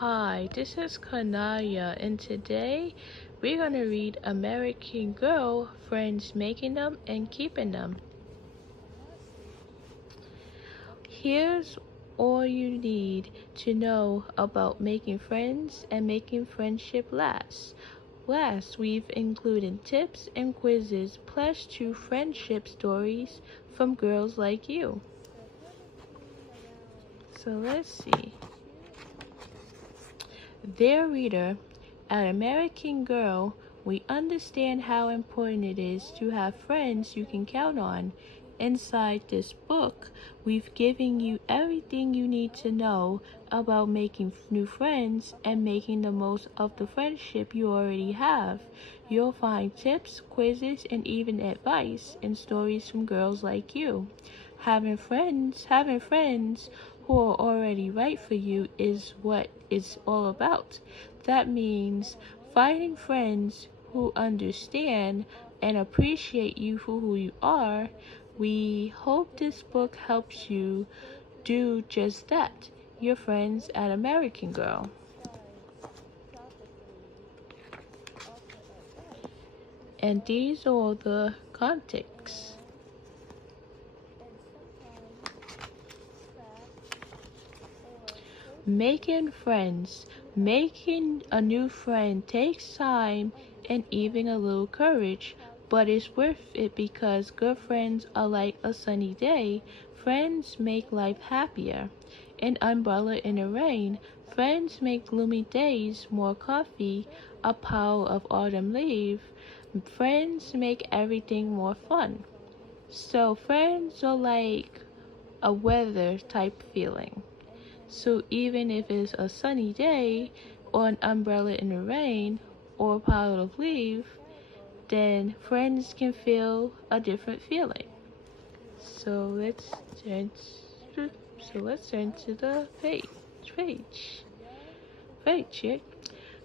Hi, this is Kanaya, and today we're going to read American Girl, Friends Making Them and Keeping Them. Here's all you need to know about making friends and making friendship last. Last, we've included tips and quizzes plus 2 friendship stories from girls like you. So let's see. Dear reader, at American Girl, we understand how important it is to have friends you can count on. Inside this book, we've given you everything you need to know about making new friends and making the most of the friendship you already have. You'll find tips, quizzes, and even advice and stories from girls like you. Having friends who are already right for you is what it's all about. That means finding friends who understand and appreciate you for who you are. We hope this book helps you do just that. Your friends at American Girl. And these are the context. Making friends. Making a new friend takes time and even a little courage, but it's worth it because good friends are like a sunny day. Friends make life happier. An umbrella in the rain. Friends make gloomy days more comfy. A pile of autumn leaves. Friends make everything more fun. So friends are like a weather type feeling. So even if it's a sunny day, or an umbrella in the rain, or a pile of leaves, then friends can feel a different feeling. So to, let's turn to the page. Yeah.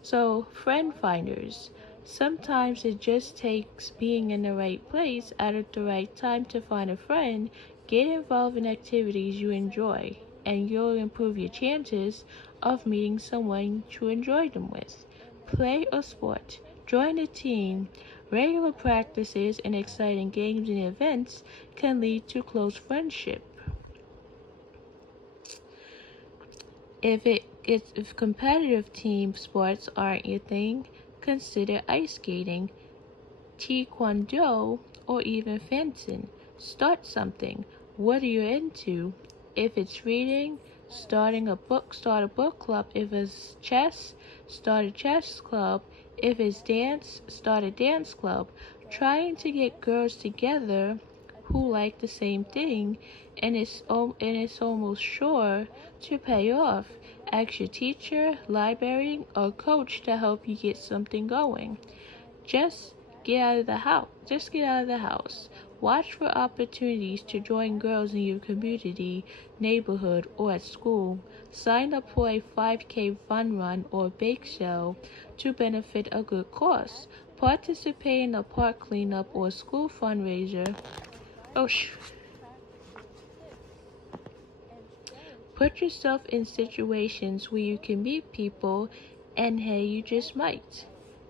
So friend finders. Sometimes it just takes being in the right place at the right time to find a friend. Get involved in activities you enjoy, and you'll improve your chances of meeting someone to enjoy them with. Play a sport. Join a team. Regular practices and exciting games and events can lead to close friendship. If competitive team sports aren't your thing, consider ice skating, taekwondo, or even fencing. Start something. What are you into? If it's reading, start a book club. If it's chess, start a chess club. If it's dance, start a dance club. Trying to get girls together who like the same thing, and it's almost sure to pay off. Ask your teacher, librarian, or coach to help you get something going. Just get out of the house. Watch for opportunities to join girls in your community, neighborhood, or at school. Sign up for a 5K fun run or bake sale to benefit a good cause. Participate in a park cleanup or school fundraiser. Oh, Put yourself in situations where you can meet people and hey, you just might.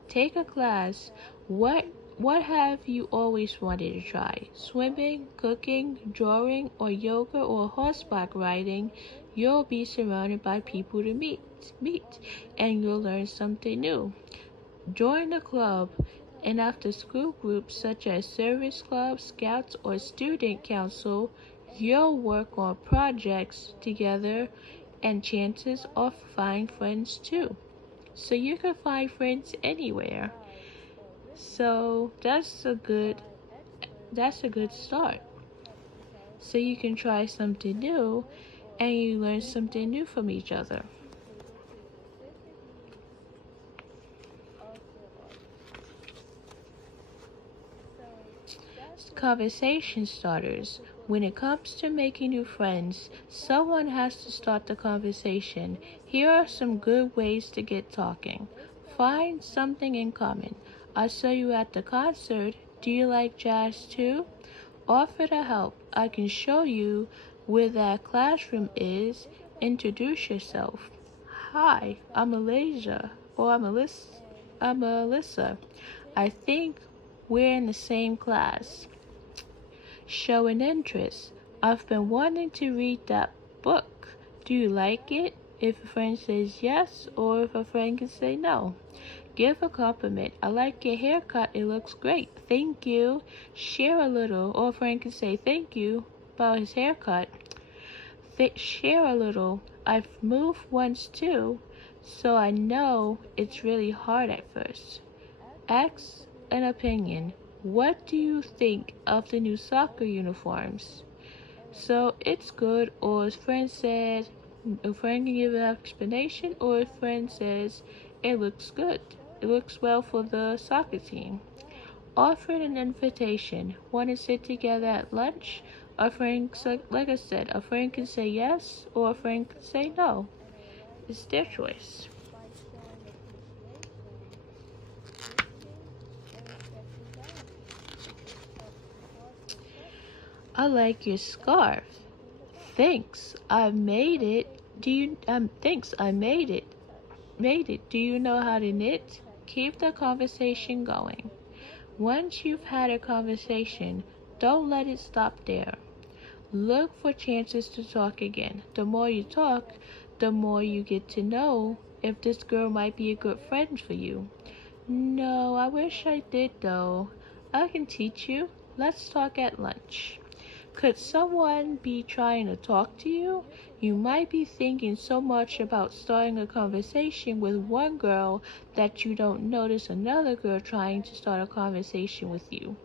Take a class. What have you always wanted to try? Swimming, cooking, drawing, or yoga or horseback riding? You'll be surrounded by people to meet, and you'll learn something new. Join a club, and after school groups such as service club, scouts, or student council, you'll work on projects together and chances of finding friends too. So you can find friends anywhere. So that's a good start. So you can try something new and you learn something new from each other. Conversation starters. When it comes to making new friends, someone has to start the conversation. Here are some good ways to get talking. Find something in common. I saw you at the concert. Do you like jazz too? Offer to help. I can show you where that classroom is. Introduce yourself. "Hi, I'm Malaysia," or I'm Alyssa. I think we're in the same class. Show an interest. I've been wanting to read that book. Do you like it? If a friend says yes, or if a friend can say no. Give a compliment. I like your haircut. It looks great. Thank you. Share a little, or a friend can say thank you about his haircut. Share a little. I've moved once too, so I know it's really hard at first. Ask an opinion. What do you think of the new soccer uniforms? So it's good, or a friend said, a friend can give an explanation, or a friend says, it looks good. It looks well for the soccer team. Offer an invitation. Want to sit together at lunch? A friend, like I said, a friend can say yes, or a friend can say no. It's their choice. I like your scarf. Thanks, I made it. Thanks, I made it. Made it. Do you know how to knit? Keep the conversation going. Once you've had a conversation, don't let it stop there. Look for chances to talk again. The more you talk, the more you get to know if this girl might be a good friend for you. No, I wish I did though. I can teach you. Let's talk at lunch. Could someone be trying to talk to you? You might be thinking so much about starting a conversation with one girl that you don't notice another girl trying to start a conversation with you.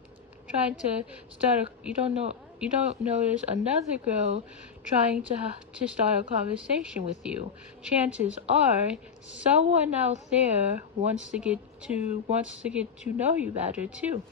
You don't notice another girl trying to start a conversation with you. Chances are someone out there wants to get to know you better too.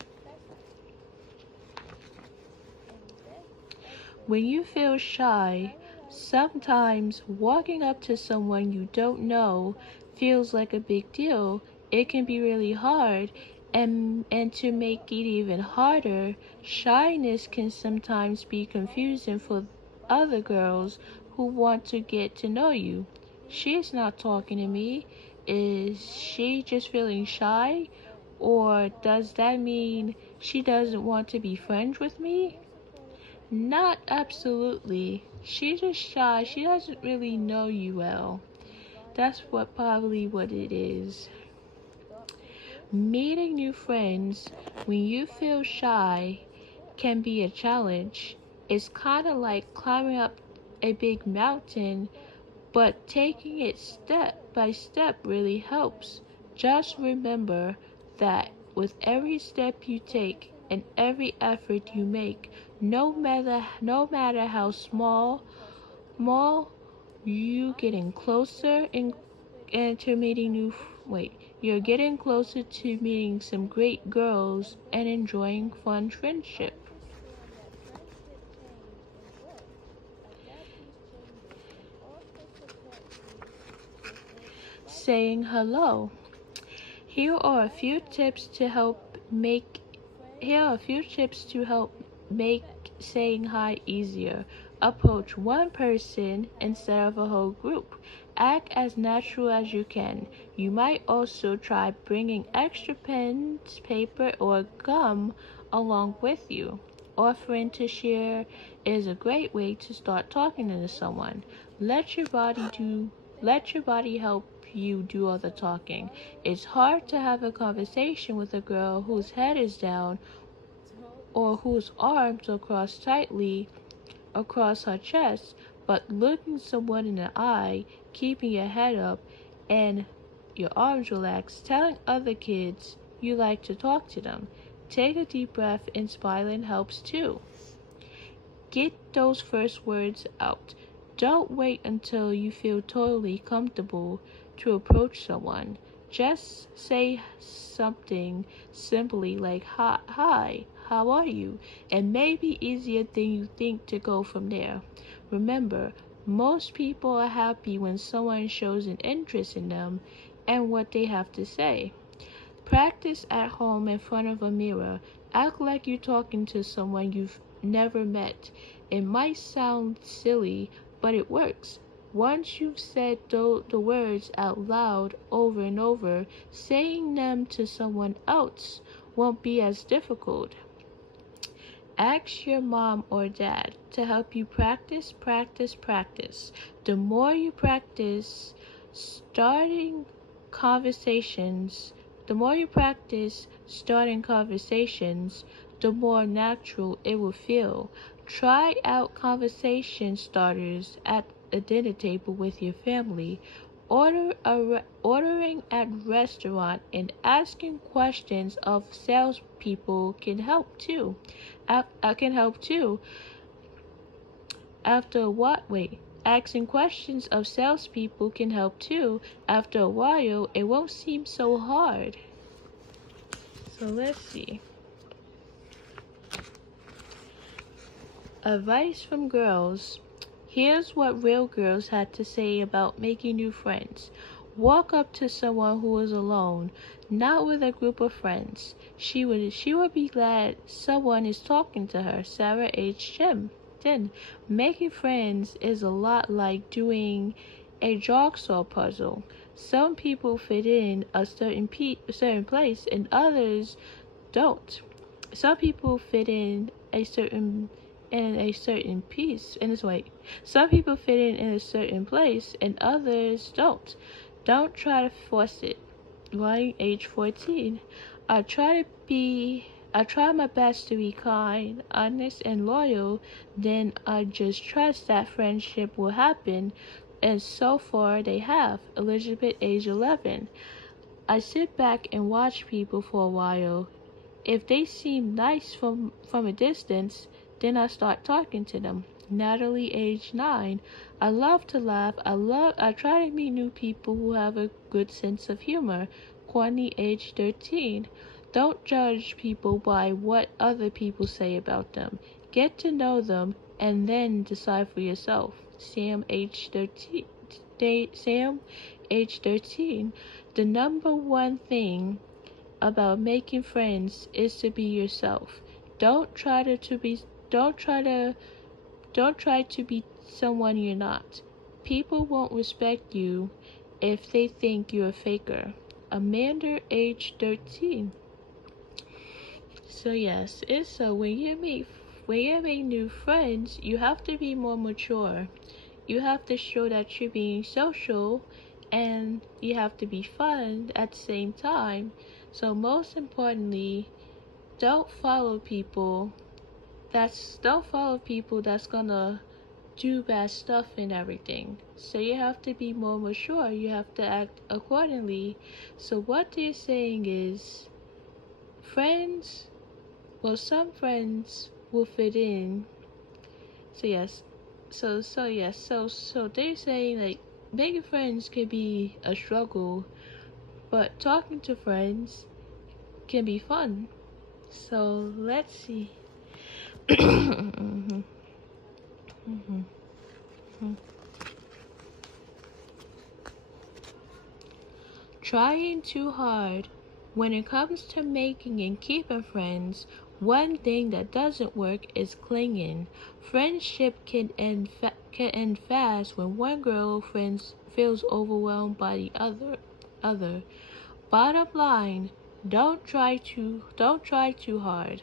When you feel shy, sometimes walking up to someone you don't know feels like a big deal. It can be really hard, and to make it even harder, shyness can sometimes be confusing for other girls who want to get to know you. She's not talking to me. Is she just feeling shy? Or does that mean she doesn't want to be friends with me? Not absolutely. She's just shy. She doesn't really know you well. That's probably what it is. Meeting new friends when you feel shy can be a challenge. It's kind of like climbing up a big mountain, but taking it step by step really helps. Just remember that with every step you take and every effort you make, no matter how small, you getting closer to meeting you're getting closer to meeting some great girls and enjoying fun friendship. Saying hello. Here are a few tips to help make Here are a few tips to help make saying hi easier. Approach one person instead of a whole group. Act as natural as you can. You might also try bringing extra pens, paper, or gum along with you. Offering to share is a great way to start talking to someone. Let your body help you do all the talking. It's hard to have a conversation with a girl whose head is down or whose arms are crossed tightly across her chest, but looking someone in the eye, keeping your head up and your arms relaxed, telling other kids you like to talk to them. Take a deep breath and smiling helps too. Get those first words out. Don't wait until you feel totally comfortable to approach someone. Just say something simply like hi, how are you? It may be easier than you think to go from there. Remember, most people are happy when someone shows an interest in them and what they have to say. Practice at home in front of a mirror. Act like you're talking to someone you've never met. It might sound silly, but it works. Once you've said the words out loud over and over, saying them to someone else won't be as difficult. Ask your mom or dad to help you practice, practice, practice. The more you practice starting conversations, the more you practice starting conversations, the more natural it will feel. Try out conversation starters at a dinner table with your family. Ordering at restaurant and asking questions of salespeople can help too. Can help too. After what? Wait. Asking questions of salespeople can help too. After a while, it won't seem so hard. So let's see. Advice from girls. Here's what real girls had to say about making new friends. Walk up to someone who is alone, not with a group of friends. She would be glad someone is talking to her. Sarah H. Then, making friends is a lot like doing a jigsaw puzzle. Some people fit in a certain place and others don't. Some people fit in a certain piece in this way. Some people fit in a certain place and others don't. Don't try to force it. Writing age 14. I try my best to be kind, honest, and loyal. Then I just trust that friendship will happen, and so far they have. Elizabeth, age 11. I sit back and watch people for a while. If they seem nice from a distance, then I start talking to them. Natalie, age 9. I love to laugh. I try to meet new people who have a good sense of humor. Courtney, age 13. Don't judge people by what other people say about them. Get to know them and then decide for yourself. Sam, age 13. Sam, age 13. The number one thing about making friends is to be yourself. Don't try to be someone you're not. People won't respect you if they think you're a faker. Amanda, age 13. So yes, it's so when you make new friends, you have to be more mature. You have to show that you're being social, and you have to be fun at the same time. So most importantly, don't follow people that's gonna do bad stuff and everything. So you have to be more mature. You have to act accordingly. So what they're saying is, friends, well, some friends will fit in. So yes, so they're saying like making friends can be a struggle, but talking to friends can be fun. So let's see. Mhm. Mhm. Mhm. Trying too hard. When it comes to making and keeping friends, one thing that doesn't work is clinging. Friendship can end fast when one girlfriend feels overwhelmed by the other. Bottom line, don't try too hard.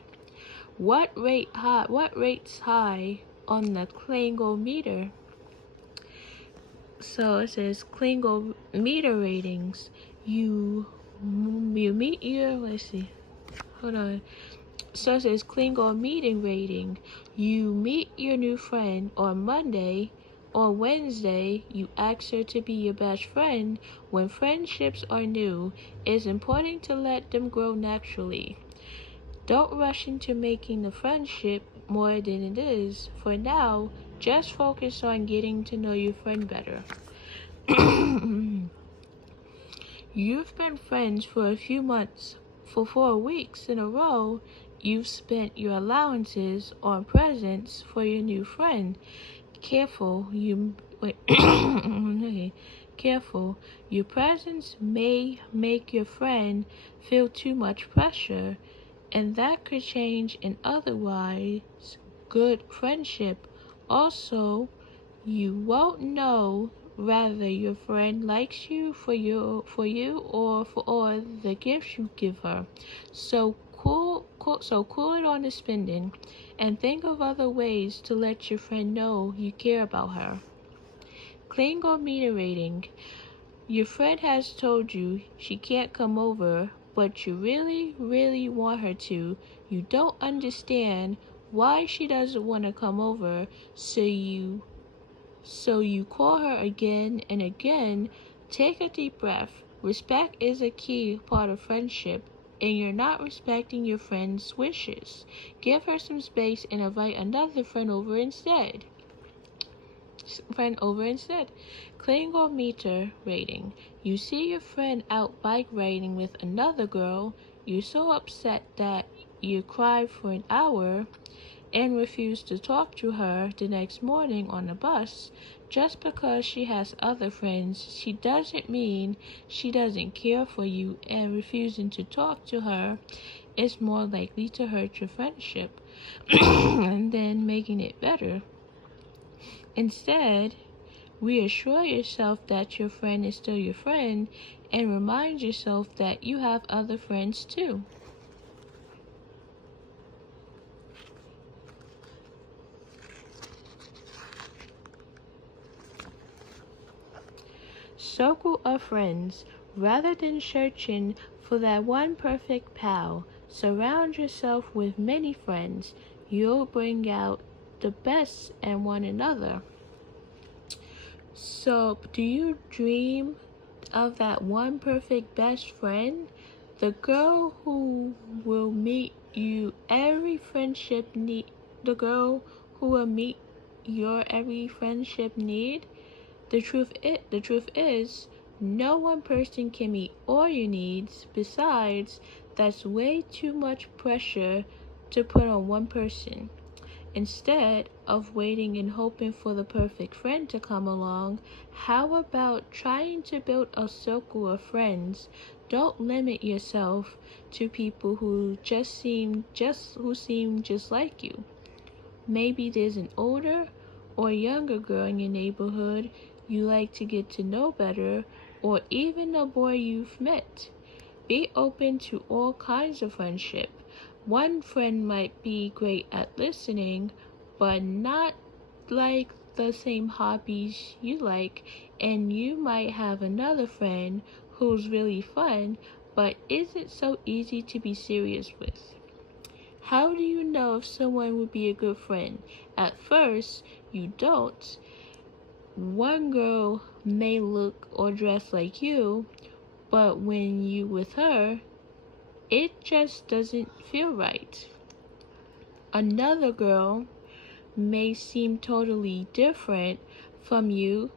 What rates high on the Klingometer? So it says Klingometer ratings. You meet your, let's see, hold on. So it says Klingon meeting rating. You meet your new friend on Monday. On Wednesday, you ask her to be your best friend. When friendships are new, it's important to let them grow naturally. Don't rush into making the friendship more than it is. For now, just focus on getting to know your friend better. You've been friends for a few months. For 4 weeks in a row, you've spent your allowances on presents for your new friend. Careful, Careful. Your presents may make your friend feel too much pressure, and that could change an otherwise good friendship. Also, you won't know rather your friend likes you for you or for all the gifts you give her. So cool it on the spending and think of other ways to let your friend know you care about her. Klingometerating. Your friend has told you she can't come over, but you really, really want her to. You don't understand why she doesn't want to come over, so you call her again and again. Take a deep breath. Respect is a key part of friendship, and you're not respecting your friend's wishes. Give her some space and invite another friend over instead. Klingometer rating. You see your friend out bike riding with another girl. You're so upset that you cry for an hour and refuse to talk to her the next morning on the bus. Just because she has other friends, she doesn't mean she doesn't care for you, and refusing to talk to her is more likely to hurt your friendship and then making it better. Instead, reassure yourself that your friend is still your friend and remind yourself that you have other friends too. Circle of friends. Rather than searching for that one perfect pal, surround yourself with many friends. You'll bring out the best in one another. So, do you dream of that one perfect best friend? The girl who will meet you every friendship need. The girl who will meet your every friendship need. The truth is, no one person can meet all your needs. Besides, that's way too much pressure to put on one person. Instead of waiting and hoping for the perfect friend to come along, how about trying to build a circle of friends? Don't limit yourself to people who seem just like you. Maybe there's an older or younger girl in your neighborhood you like to get to know better, or even a boy you've met. Be open to all kinds of friendship. One friend might be great at listening, but not like the same hobbies you like, and you might have another friend who's really fun, but isn't so easy to be serious with. How do you know if someone would be a good friend? At first, you don't. One girl may look or dress like you, but when you with her, it just doesn't feel right. Another girl may seem totally different from you,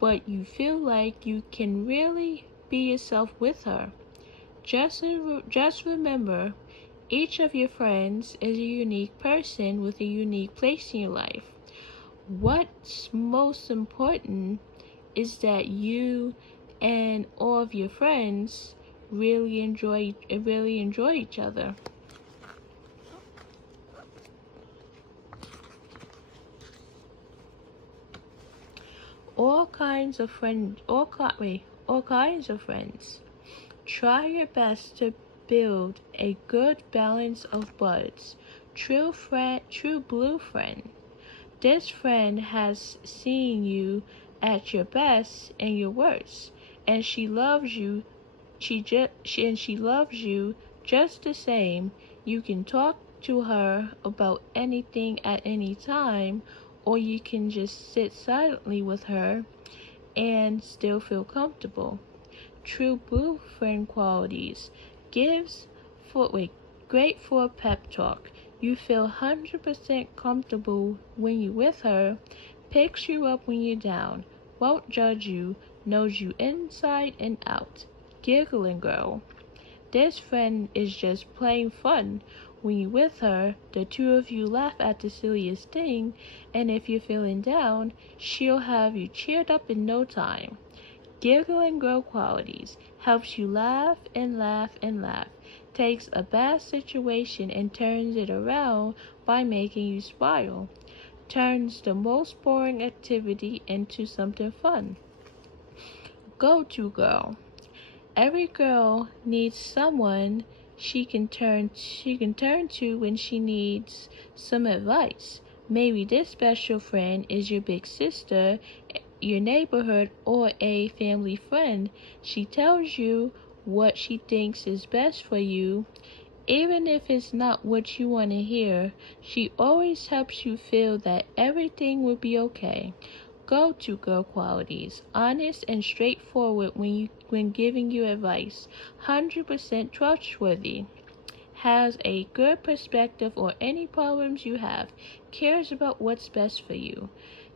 but you feel like you can really be yourself with her. Just remember, each of your friends is a unique person with a unique place in your life. What's most important is that you and all of your friends really enjoy each other. All kinds of friends. Try your best to build a good balance of buds. True blue friend. This friend has seen you at your best and your worst, and she loves you. She loves you just the same. You can talk to her about anything at any time, or you can just sit silently with her and still feel comfortable. True blue friend qualities. Great for a pep talk. You feel 100% comfortable when you're with her, picks you up when you're down, won't judge you, knows you inside and out. Giggling girl. This friend is just plain fun. When you're with her, the two of you laugh at the silliest thing, and if you're feeling down, she'll have you cheered up in no time. Giggling girl qualities. Helps you laugh and laugh and laugh. Takes a bad situation and turns it around by making you smile. Turns the most boring activity into something fun. Go-to girl. Every girl needs someone she can turn to when she needs some advice. Maybe this special friend is your big sister, your neighborhood, or a family friend. She tells you what she thinks is best for you, even if it's not what you want to hear. She always helps you feel that everything will be okay. Go-to girl qualities: honest and straightforward when giving you advice, 100% trustworthy, has a good perspective on any problems you have, cares about what's best for you.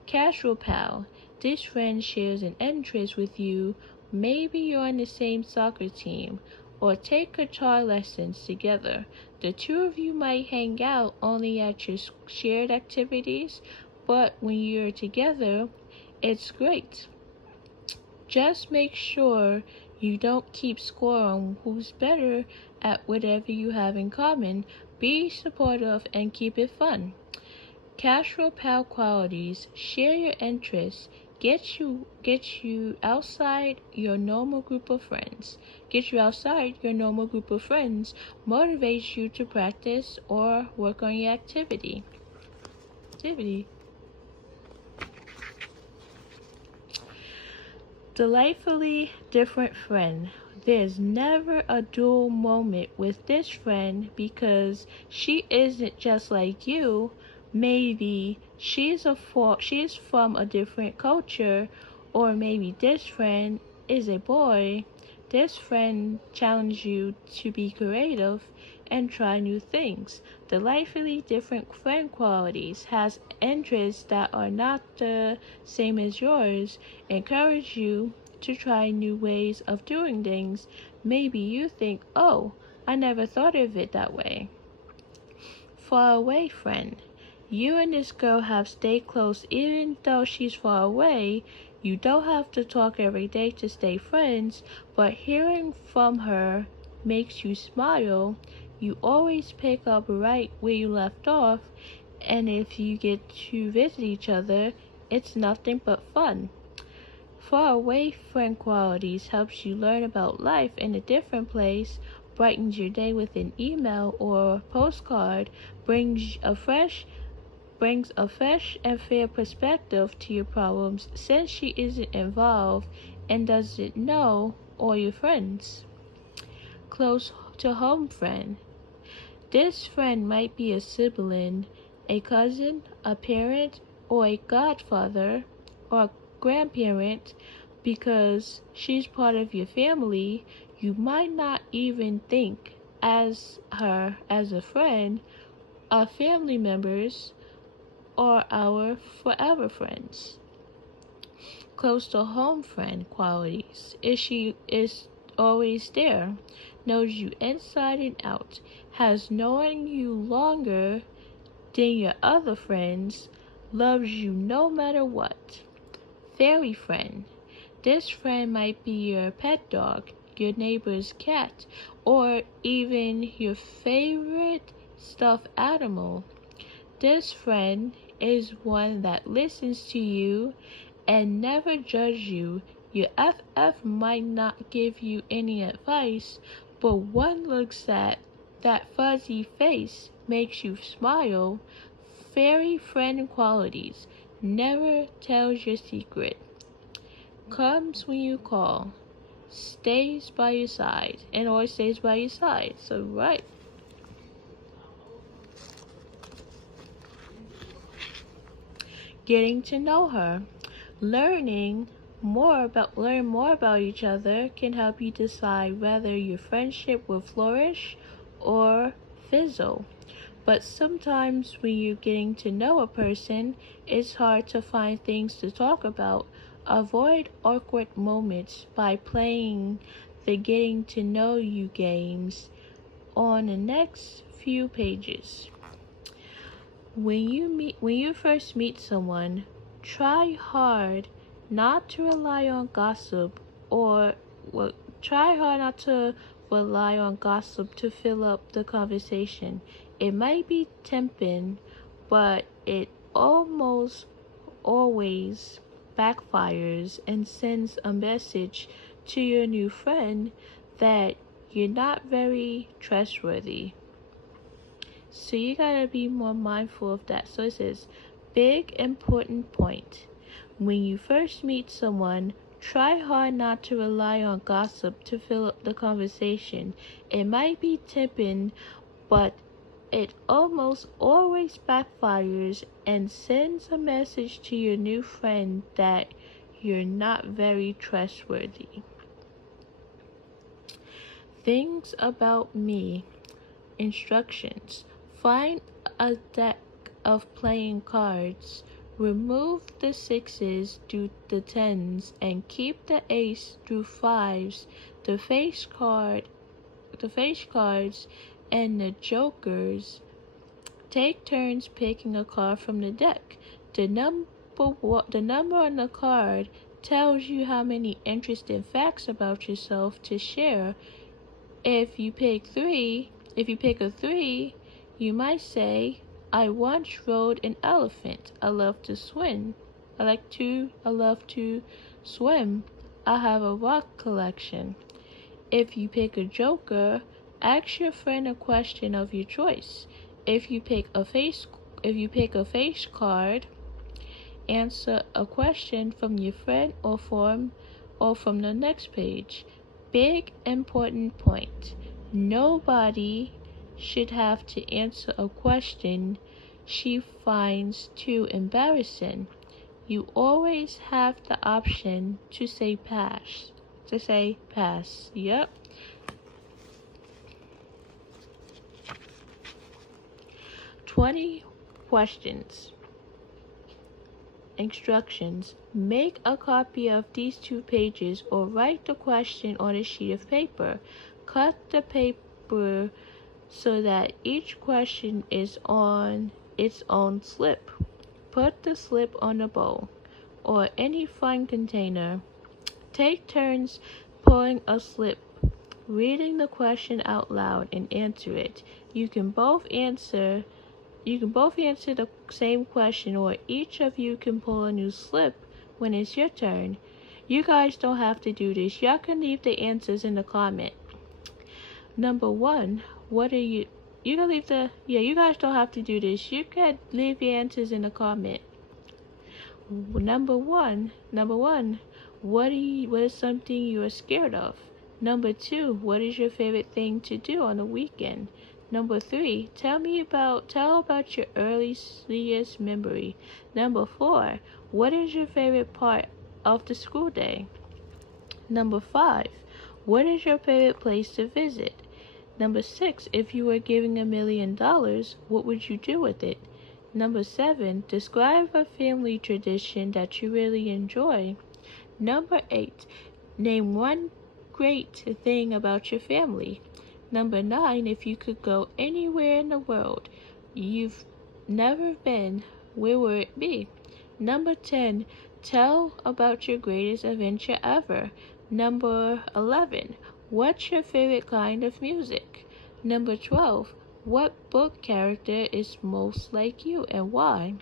Casual pal: this friend shares an interest with you. Maybe you're on the same soccer team or take guitar lessons together. The two of you might hang out only at your shared activities, but when you're together, it's great. Just make sure you don't keep score on who's better at whatever you have in common. Be supportive and keep it fun. Casual pal qualities: share your interests, get you outside your normal group of friends. Motivates you to practice or work on your activity. Delightfully different friend. There's never a dull moment with this friend because she isn't just like you. Maybe she's from a different culture, or maybe this friend is a boy. This friend challenges you to be creative and try new things. Delightfully different friend qualities: has interests that are not the same as yours, encourage you to try new ways of doing things. Maybe you think, oh, I never thought of it that way. Far away friend. You and this girl have stayed close even though she's far away. You don't have to talk every day to stay friends, but hearing from her makes you smile. You always pick up right where you left off, and if you get to visit each other, it's nothing but fun. Far away friend qualities: helps you learn about life in a different place, brightens your day with an email or postcard, brings a fresh and fair perspective to your problems since she isn't involved and doesn't know all your friends. Close to home friend. This friend might be a sibling, a cousin, a parent, or a godfather or a grandparent. Because she's part of your family, you might not even think as her as a friend. Our family members are our forever friends. Close to home friend qualities: she is always there, knows you inside and out, has known you longer than your other friends, loves you no matter what. Fairy friend. This friend might be your pet dog, your neighbor's cat, or even your favorite stuffed animal. This friend is one that listens to you and never judges you. Your FF might not give you any advice, but one looks at that fuzzy face makes you smile. Fairy friend qualities: never tells your secret, comes when you call, stays by your side, and always stays by your side. So, right. Getting to know her. Learn more about each other can help you decide whether your friendship will flourish or fizzle. But sometimes when you're getting to know a person, it's hard to find things to talk about. Avoid awkward moments by playing the getting to know you games on the next few pages. When you first meet someone, try hard not to rely on gossip or well, try hard not to rely on gossip to fill up the conversation. It might be tempting, but it almost always backfires and sends a message to your new friend that you're not very trustworthy. So you gotta be more mindful of that. So it says, big important point. When you first meet someone, try hard not to rely on gossip to fill up the conversation. It might be tempting, but it almost always backfires and sends a message to your new friend that you're not very trustworthy. Things about me. Instructions. Find a deck of playing cards. Remove the sixes through the tens and keep the ace through fives. The face cards and the jokers. Take turns picking a card from the deck. The number on the card tells you how many interesting facts about yourself to share. If you pick a 3, you might say, I once rode an elephant. I love to swim. I love to swim. I have a rock collection. If you pick a joker, ask your friend a question of your choice. If you pick a face card, answer a question from your friend or from the next page. Big important point. Nobody should have to answer a question she finds too embarrassing. You always have the option to say pass. Yep. "20 questions. Instructions. Make a copy of these 2 pages or write the question on a sheet of paper. Cut the paper so that each question is on its own slip. Put the slip on a bowl or any fun container. Take turns pulling a slip, reading the question out loud and answer it. You can both answer the same question, or each of you can pull a new slip when it's your turn. You guys don't have to do this. Y'all can leave the answers in the comment. Number 1, what are you... You can leave the... Yeah, you guys don't have to do this. You can leave your answers in the comment. Number one, what is something you are scared of? Number 2, what is your favorite thing to do on the weekend? Number 3, tell about your earliest memory. Number 4, what is your favorite part of the school day? Number 5, what is your favorite place to visit? Number 6, if you were given $1 million, what would you do with it? Number 7, describe a family tradition that you really enjoy. Number 8, name one great thing about your family. Number 9, if you could go anywhere in the world you've never been, where would it be? Number 10, tell about your greatest adventure ever. Number 11, what's your favorite kind of music? Number 12, what book character is most like you and why?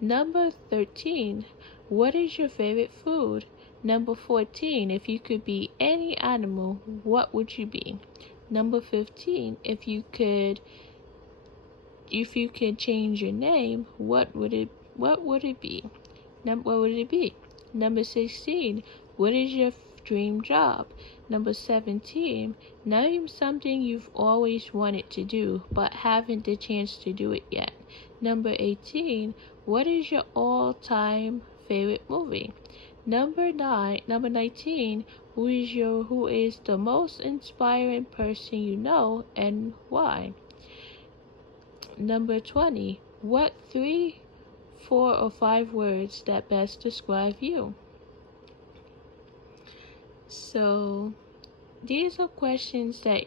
Number 13, what is your favorite food? Number 14, if you could be any animal, what would you be? Number 15, if you could change your name, what would it be? Number 16, what is your dream job? Number 17, name something you've always wanted to do but haven't the chance to do it yet. Number 18, what is your all-time favorite movie? Number 19, who is the most inspiring person you know and why? Number 20, what 3, 4, or 5 words that best describe you? So these are questions that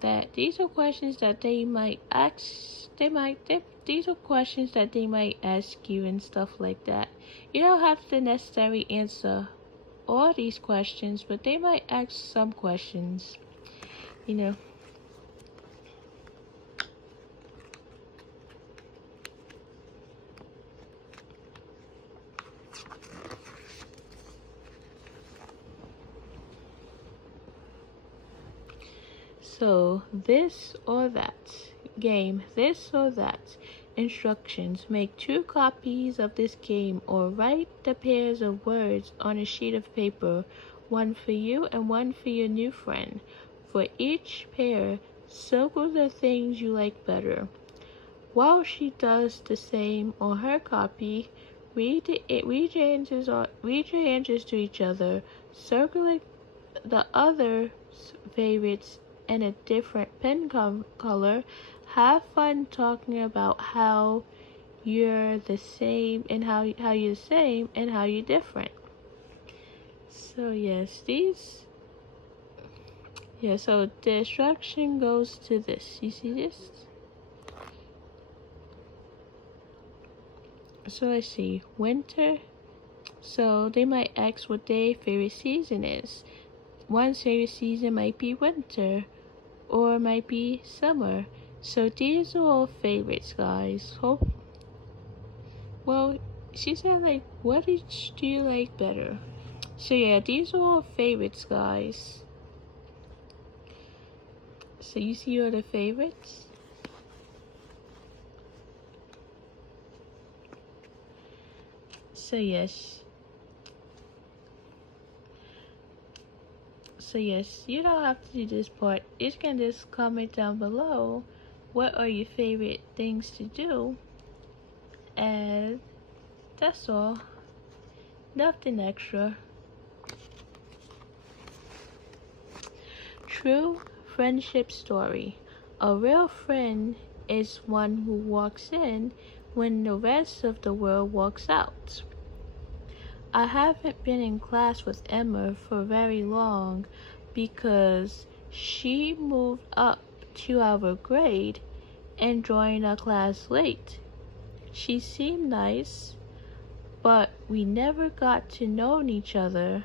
they might ask. These are questions that they might ask you and stuff like that. You don't have to necessarily answer all these questions, but they might ask some questions, you know. So, this or that. Game, this or that. Instructions. Make 2 copies of this game or write the pairs of words on a sheet of paper, one for you and one for your new friend. For each pair, circle the things you like better. While she does the same on her copy, read your answers to each other, circling the other's favorites in a different pen color. Have fun talking about how you're the same and how you're the same and how you're different. So yes, so the instruction goes to this. You see this? So let's see, winter. So they might ask what their favorite season is. One's favorite season might be winter or might be summer. So these are all favorites, guys. Well, she said like, what do you like better? So yeah, these are all favorites, guys. So you see all the favorites? So yes, you don't have to do this part. You can just comment down below what are your favorite things to do, and that's all. Nothing extra. True friendship story. A real friend is one who walks in when the rest of the world walks out. I haven't been in class with Emma for very long because she moved up to our grade and joined our class late. She seemed nice, but we never got to know each other.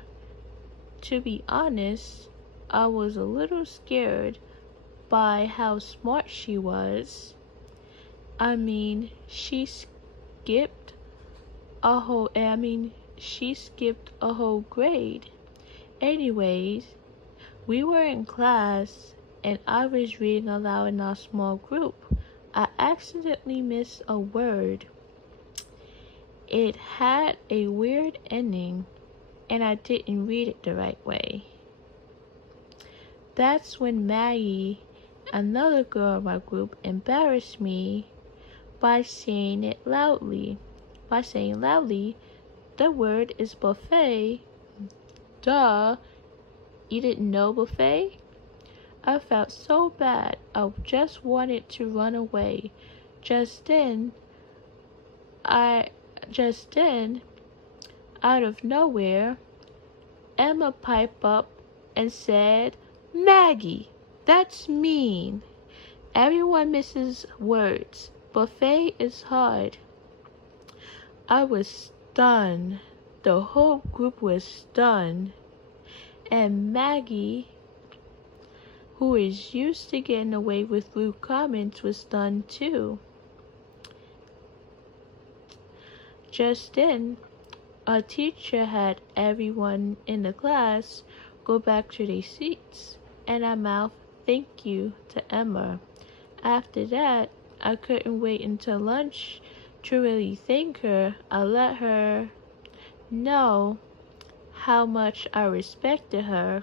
To be honest, I was a little scared by how smart she was. I mean, she skipped a whole grade. Anyways, we were in class and I was reading aloud in our small group. I accidentally missed a word. It had a weird ending and I didn't read it the right way. That's when Maggie, another girl in my group, embarrassed me by saying loudly, the word is buffet. Duh, you didn't know buffet? I felt so bad, I just wanted to run away. Just then, out of nowhere, Emma piped up and said, Maggie, that's mean. Everyone misses words. Buffet is hard. I was stunned. The whole group was stunned. And Maggie, who is used to getting away with rude comments, was stunned too. Just then, our teacher had everyone in the class go back to their seats, and I mouthed thank you to Emma. After that, I couldn't wait until lunch to really thank her. I let her know how much I respected her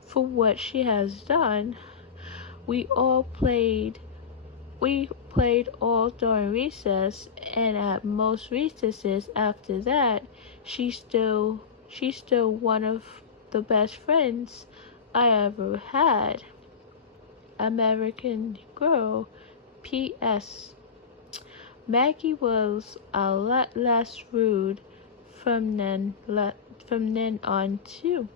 for what she has done. We played all during recess, and at most recesses after that, she's still one of the best friends I ever had. American Girl. P.S. Maggie was a lot less rude from then on too.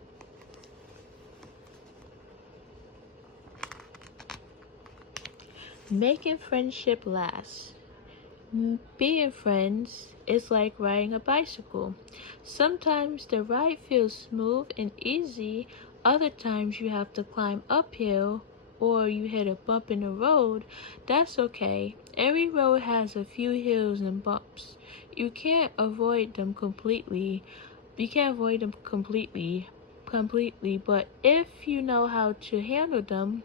Making friendship last. Being friends is like riding a bicycle. Sometimes the ride feels smooth and easy, other times you have to climb uphill or you hit a bump in the road. That's okay. Every road has a few hills and bumps. You can't avoid them completely, but if you know how to handle them,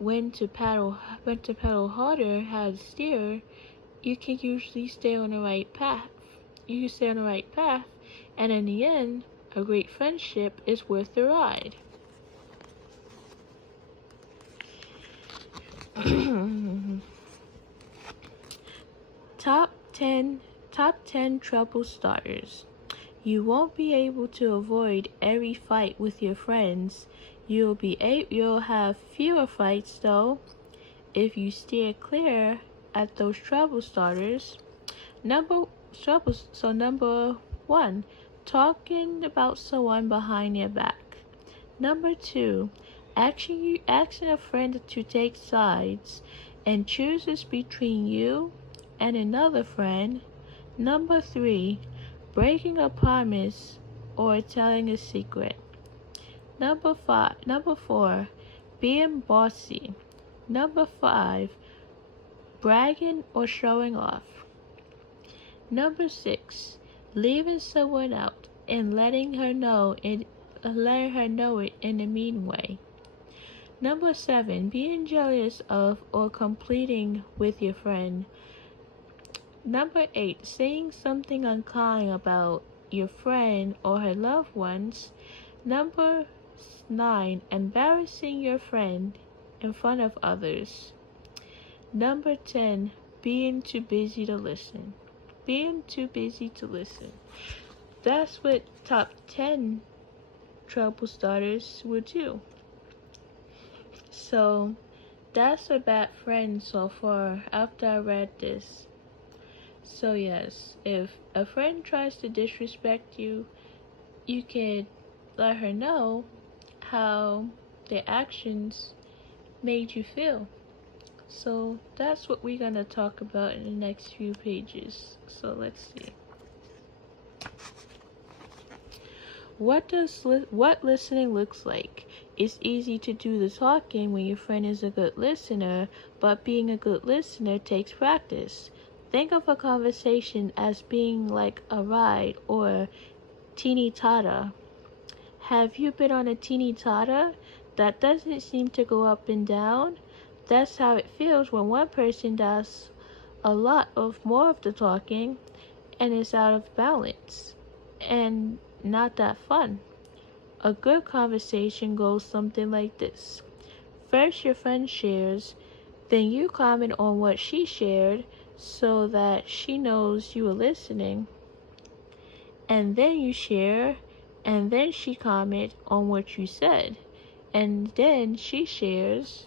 when to pedal harder, how to steer, you can usually stay on the right path. You can stay on the right path, and in the end, a great friendship is worth the ride. Top 10 trouble starters. You won't be able to avoid every fight with your friends. You'll have fewer fights though if you steer clear at those trouble starters. Number 1, talking about someone behind their back. Number 2, asking a friend to take sides and chooses between you and another friend. Number 3, breaking a promise or telling a secret. Number 4, being bossy. Number 5, bragging or showing off. Number 6, leaving someone out and letting her know it in a mean way. Number 7, being jealous of or competing with your friend. Number 8, saying something unkind about your friend or her loved ones. Number 9, embarrassing your friend in front of others. Number 10, being too busy to listen. That's what top 10 trouble starters would do. So that's a bad friend so far after I read this. So yes, if a friend tries to disrespect you, you can let her know how their actions made you feel. So that's what we're gonna talk about in the next few pages. So let's see. What listening looks like. It's easy to do the talking when your friend is a good listener, but being a good listener takes practice. Think of a conversation as being like a ride or teeny totter. Have you been on a teeny totter that doesn't seem to go up and down? That's how it feels when one person does a lot of more of the talking and is out of balance and not that fun. A good conversation goes something like this. First, your friend shares, then you comment on what she shared so that she knows you are listening. And then you share, and then she comments on what you said. And then she shares.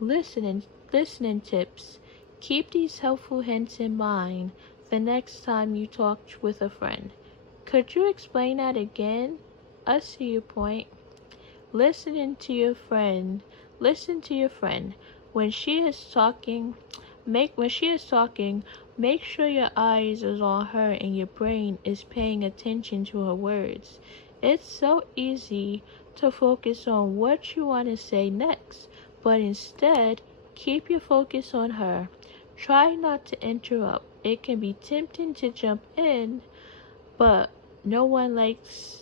Listening tips. Keep these helpful hints in mind the next time you talk with a friend. Could you explain that again? I see your point. Listen to your friend. When she is talking, make sure your eyes is on her and your brain is paying attention to her words. It's so easy to focus on what you want to say next, but instead, keep your focus on her. Try not to interrupt. It can be tempting to jump in, but no one likes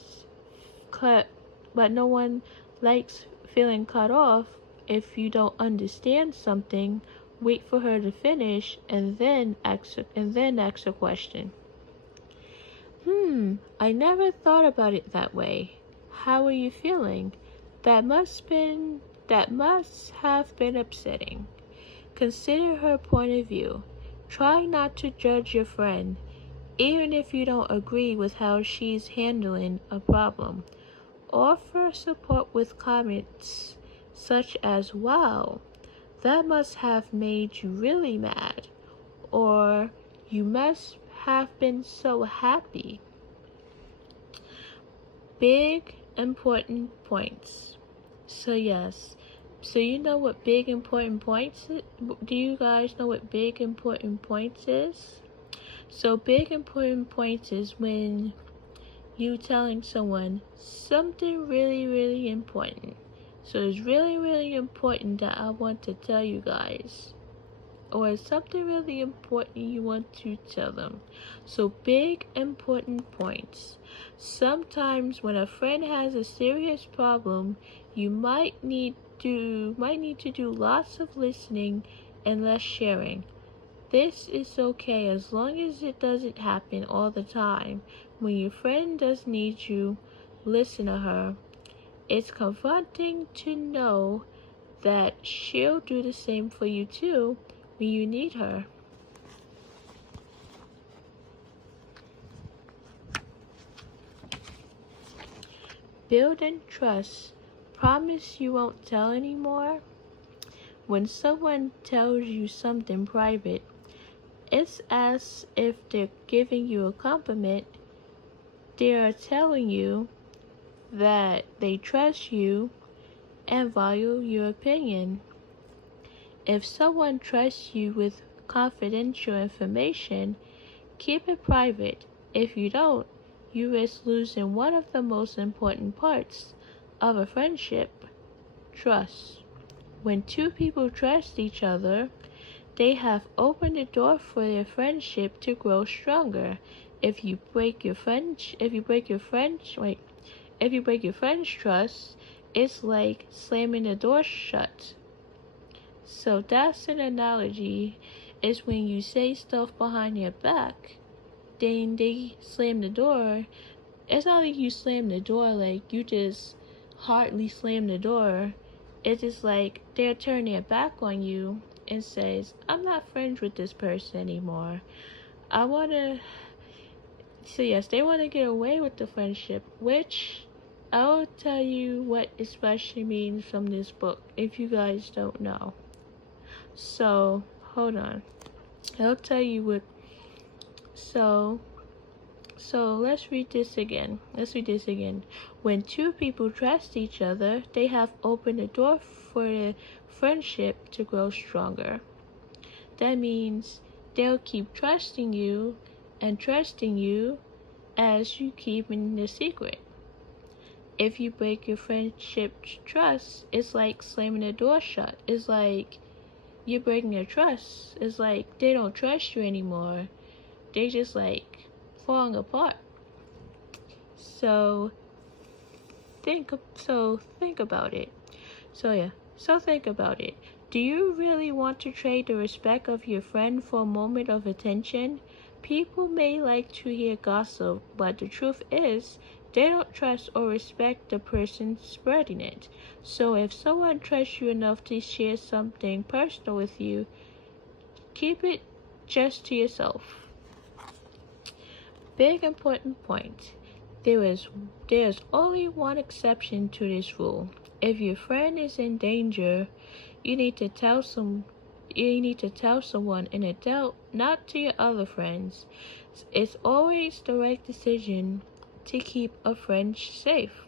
feeling cut off. If you don't understand something, wait for her to finish and then ask a question. I never thought about it that way. How are you feeling? That must have been upsetting. Consider her point of view. Try not to judge your friend, even if you don't agree with how she's handling a problem. Offer support with comments such as, "Wow, that must have made you really mad," or "You must have been so happy." Big important points. So you know what big important points is? Do you guys know what big important points is? So big important points is when you telling someone something really, really important. So it's really, really important that I want to tell you guys. or something really important you want to tell them. So big important points. Sometimes when a friend has a serious problem, you might need to do lots of listening and less sharing. This is okay as long as it doesn't happen all the time. When your friend does need you, listen to her. It's comforting to know that she'll do the same for you too when you need her. Building trust. Promise you won't tell anymore. When someone tells you something private, it's as if they're giving you a compliment. They're telling you that they trust you and value your opinion. If someone trusts you with confidential information, keep it private. If you don't, you risk losing one of the most important parts of a friendship: trust. When two people trust each other, they have opened the door for their friendship to grow stronger. If you break your friend's trust, it's like slamming the door shut. So that's an analogy. Is when you say stuff behind their back, then they slam the door. It's not like you slam the door like you just hardly slam the door. It's just like they'll turn their back on you and says, I'm not friends with this person anymore. So yes, they want to get away with the friendship, which I will tell you what especially means from this book if you guys don't know. So, hold on. I'll tell you what. So let's read this again. When two people trust each other, they have opened the door for the friendship to grow stronger. That means they'll keep trusting you as you keep in the secret. If you break your friendship trust, it's like slamming the door shut. It's like you're breaking their trust. It's like they don't trust you anymore. They just like falling apart. So think about it. So think about it. Do you really want to trade the respect of your friend for a moment of attention? People may like to hear gossip, but the truth is, they don't trust or respect the person spreading it. So if someone trusts you enough to share something personal with you, keep it just to yourself. Big important point. There's only one exception to this rule. If your friend is in danger, you need to tell someone, an adult, not to your other friends. It's always the right decision to keep a friend safe.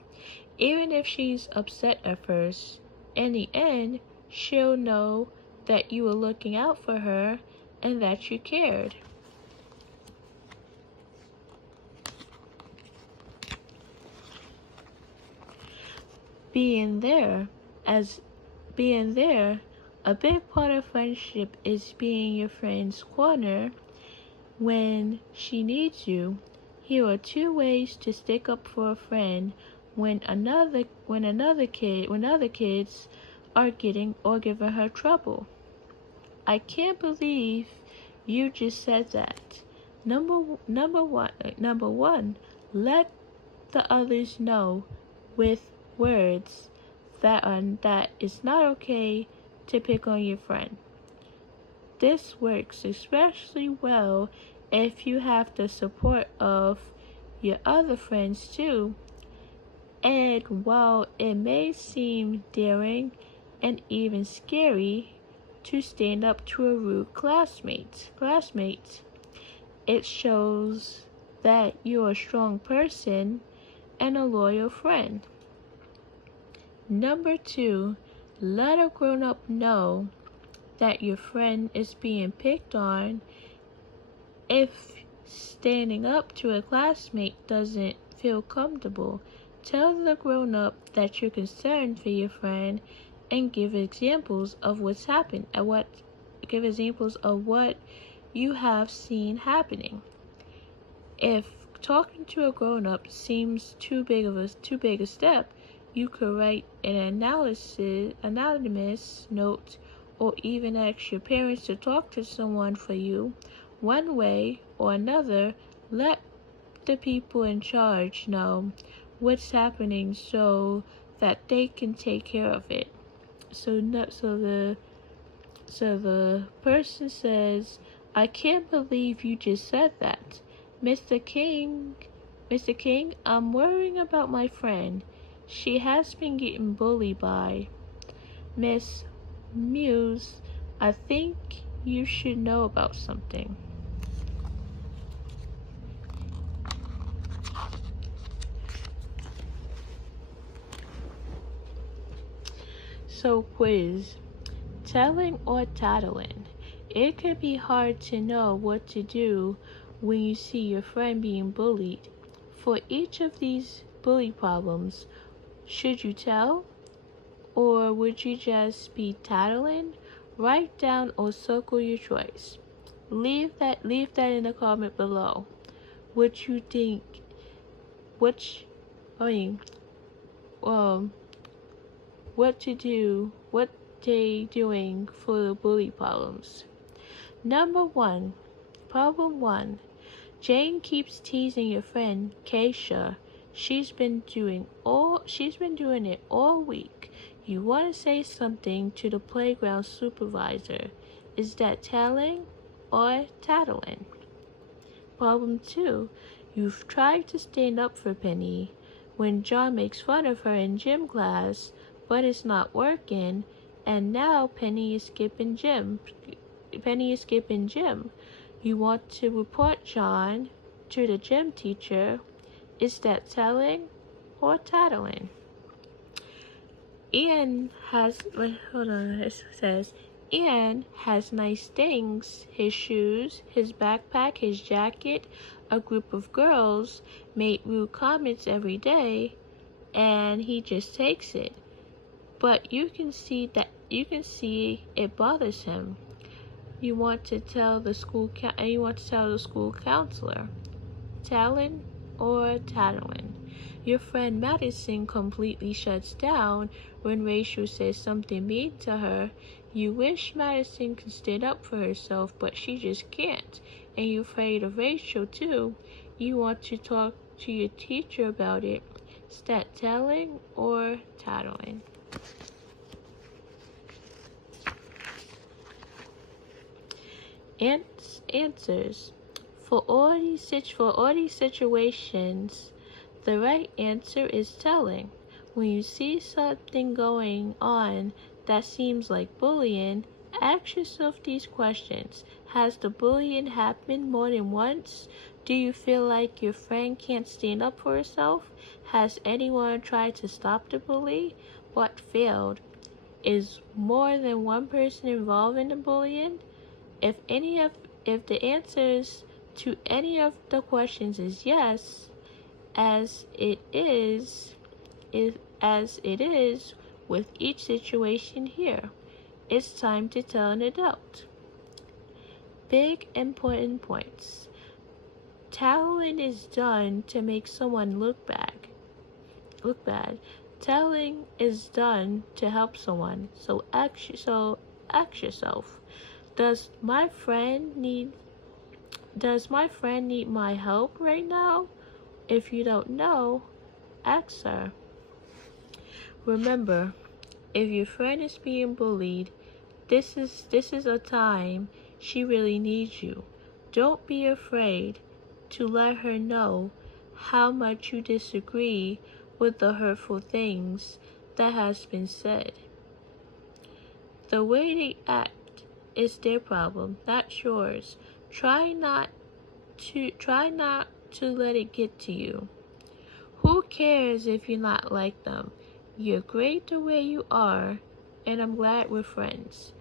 Even if she's upset at first, in the end, she'll know that you were looking out for her and that you cared. Being there, a big part of friendship is being your friend's corner when she needs you. Here are 2 ways to stick up for a friend when other kids are giving her trouble. I can't believe you just said that. Number one, let the others know with words that it's not okay to pick on your friend. This works especially well if you have the support of your other friends too. And while it may seem daring and even scary to stand up to a rude classmate, it shows that you're a strong person and a loyal friend. Number 2, let a grown-up know that your friend is being picked on. If standing up to a classmate doesn't feel comfortable, tell the grown-up that you're concerned for your friend and give examples of what's happened give examples of what you have seen happening. If talking to a grown-up seems too big a step, you could write an anonymous note or even ask your parents to talk to someone for you. One way or another, let the people in charge know what's happening so that they can take care of it. So the person says, "I can't believe you just said that. Mr. King, Mr. King, I'm worrying about my friend. She has been getting bullied by Miss Muse. I think you should know about something." So quiz, telling or tattling? It can be hard to know what to do when you see your friend being bullied. For each of these bully problems, should you tell? Or would you just be tattling? Write down or circle your choice. Leave that in the comment below. What you think, which, I mean, what to do, what they doing for the bully problems. Problem 1. Jane keeps teasing your friend Keisha. She's been doing it all week. You want to say something to the playground supervisor. Is that telling or tattling? Problem 2. You've tried to stand up for Penny when John makes fun of her in gym class, but it's not working, and now Penny is skipping gym. You want to report John to the gym teacher. Is that telling or tattling? It says, Ian has nice things. His shoes, his backpack, his jacket. A group of girls make rude comments every day, and he just takes it. But you can see it bothers him. You want to tell the school counselor. Telling or tattling? Your friend Madison completely shuts down when Rachel says something mean to her. You wish Madison could stand up for herself, but she just can't. And you're afraid of Rachel too. You want to talk to your teacher about it. Is that telling or tattling? Answers. For all these situations, the right answer is telling. When you see something going on that seems like bullying, ask yourself these questions. Has the bullying happened more than once? Do you feel like your friend can't stand up for herself? Has anyone tried to stop the bully? What failed? Is more than one person involved in the bullying? If the answers to any of the questions is yes, as it is with each situation here, it's time to tell an adult. Big important points. Tattling is done to make someone look bad. Telling is done to help someone. So ask yourself. Does my friend need my help right now? If you don't know, ask her. Remember, if your friend is being bullied, this is a time she really needs you. Don't be afraid to let her know how much you disagree with the hurtful things that has been said. The way they act is their problem, not yours. Try not to let it get to you. Who cares if you're not like them? You're great the way you are, and I'm glad we're friends.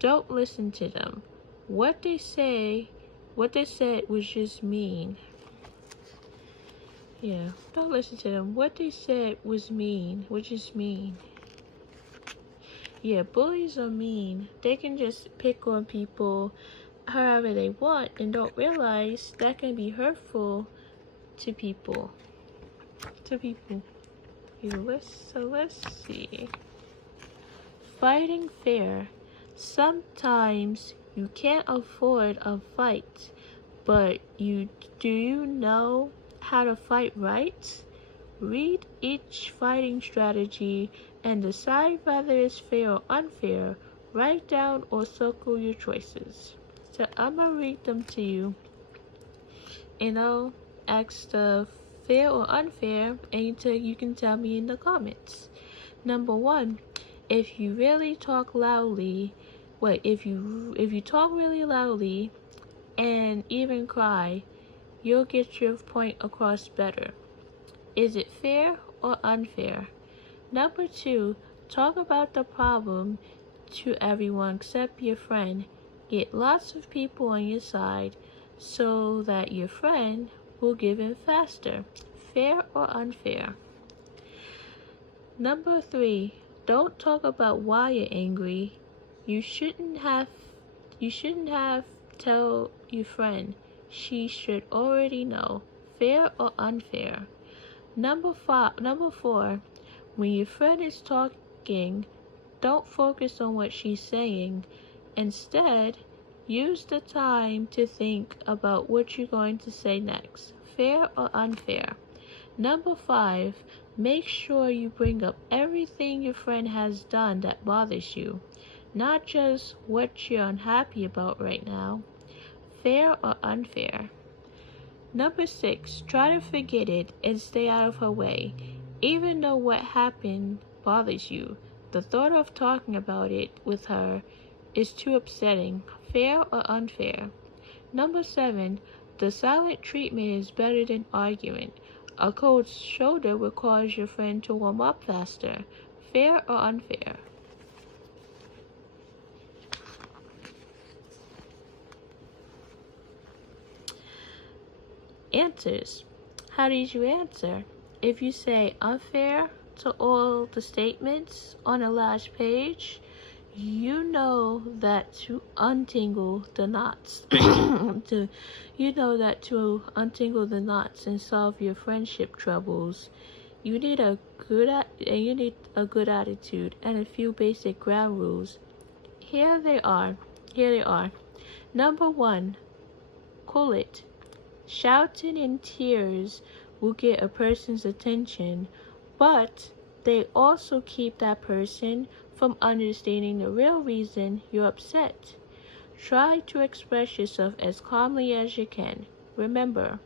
Don't listen to them. What they said was just mean. Yeah, don't listen to them. What they said was mean, which is mean. Yeah, bullies are mean. They can just pick on people however they want and don't realize that can be hurtful to people. To people. Let's see. Fighting fair. Sometimes you can't afford a fight, but do you know how to fight right? Read each fighting strategy and decide whether it's fair or unfair. Write down or circle your choices. So I'm gonna read them to you, and I'll ask the fair or unfair, and you can tell me in the comments. Number one, if you really talk loudly, if you talk really loudly and even cry, you'll get your point across better. Is it fair or unfair? Number two, talk about the problem to everyone except your friend. Get lots of people on your side so that your friend will give in faster. Fair or unfair? Number three, don't talk about why you're angry. You shouldn't have tell your friend. She should already know. Fair or unfair? Number four, when your friend is talking, don't focus on what she's saying. Instead, use the time to think about what you're going to say next. Fair or unfair? Number five, make sure you bring up everything your friend has done that bothers you, not just what you're unhappy about right now. Fair or unfair? Number six, try to forget it and stay out of her way. Even though what happened bothers you, the thought of talking about it with her is too upsetting. Fair or unfair? Number seven, the silent treatment is better than arguing. A cold shoulder will cause your friend to warm up faster. Fair or unfair? Answers. How did you answer? If you say unfair to all the statements on the last page, you know that to untangle the knots, to untangle the knots and solve your friendship troubles, you need a good attitude and a few basic ground rules. Here they are. Number one, cool it. Shouting and tears will get a person's attention, but they also keep that person from understanding the real reason you're upset. Try to express yourself as calmly as you can. Remember,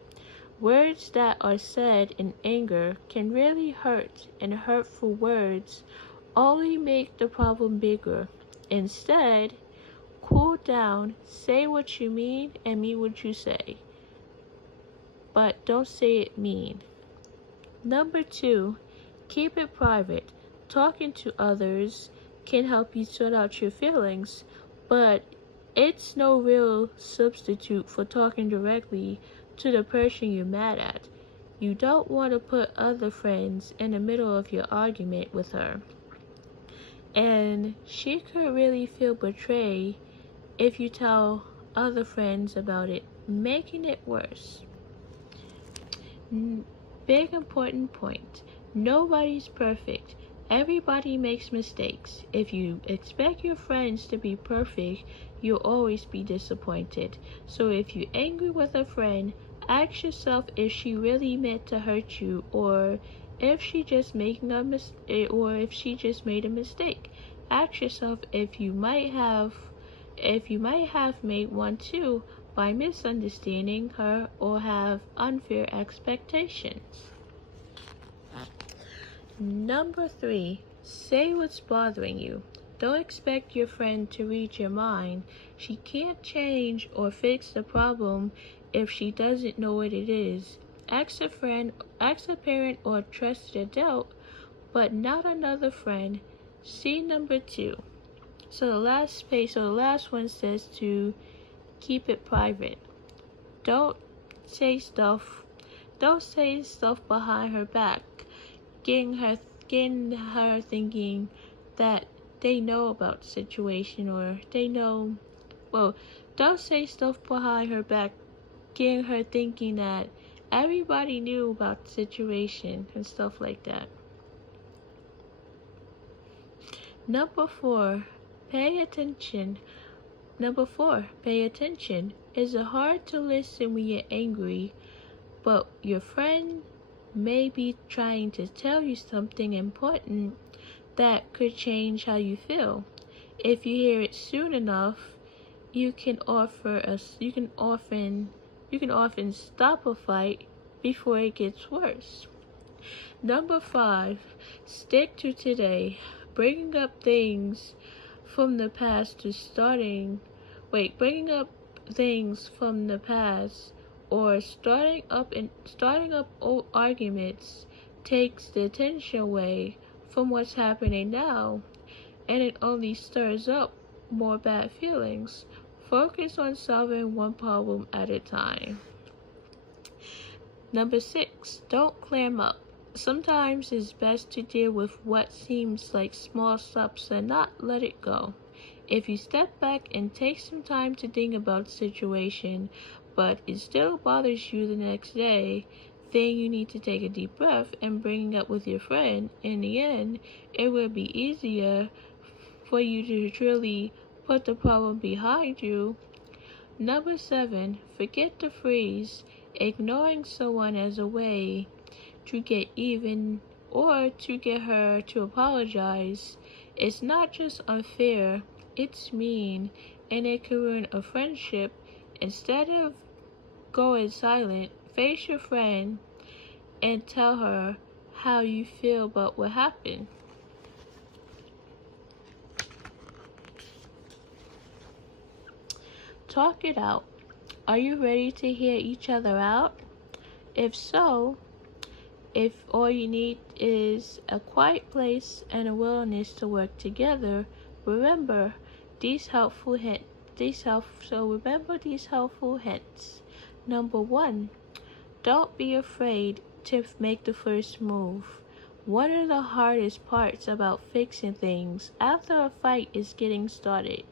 words that are said in anger can really hurt, and hurtful words only make the problem bigger. Instead, cool down, say what you mean, and mean what you say. But don't say it mean. Number two, keep it private. Talking to others can help you sort out your feelings, but it's no real substitute for talking directly to the person you're mad at. You don't want to put other friends in the middle of your argument with her. And she could really feel betrayed if you tell other friends about it, making it worse. Big important point. Nobody's perfect. Everybody makes mistakes. If you expect your friends to be perfect, you'll always be disappointed. So if you're angry with a friend, ask yourself if she really meant to hurt you, or if she just made a mistake. Ask yourself if you might have made one too, by misunderstanding her or have unfair expectations. Number three, say what's bothering you. Don't expect your friend to read your mind. She can't change or fix the problem if she doesn't know what it is. Ask a parent or a trusted adult, but not another friend. See number two. So the last one says to keep it private. Don't say stuff behind her back, getting her thinking that they know about the situation, or they know, well, don't say stuff behind her back, getting her thinking that everybody knew about the situation and stuff like that. Number four, pay attention. Number four, pay attention. Is it hard to listen when you're angry, but your friend may be trying to tell you something important that could change how you feel? If you hear it soon enough, you can often stop a fight before it gets worse. Number five, stick to today. Bringing up things from the past to bringing up things from the past or starting up old arguments takes the attention away from what's happening now, and it only stirs up more bad feelings. Focus on solving one problem at a time. Number six, don't clam up. Sometimes it's best to deal with what seems like small steps and not let it go. If you step back and take some time to think about the situation, but it still bothers you the next day, then you need to take a deep breath and bring it up with your friend. In the end, it will be easier for you to truly put the problem behind you. Number seven, forget the phrase, ignoring someone as a way to get even or to get her to apologize. It's not just unfair, it's mean, and it can ruin a friendship. Instead of going silent, face your friend and tell her how you feel about what happened. Talk it out. Are you ready to hear each other out? If so, if all you need is a quiet place and a willingness to work together, remember these helpful hints. Remember these helpful hints. Number one, don't be afraid to make the first move. One of the hardest parts about fixing things after a fight is getting started.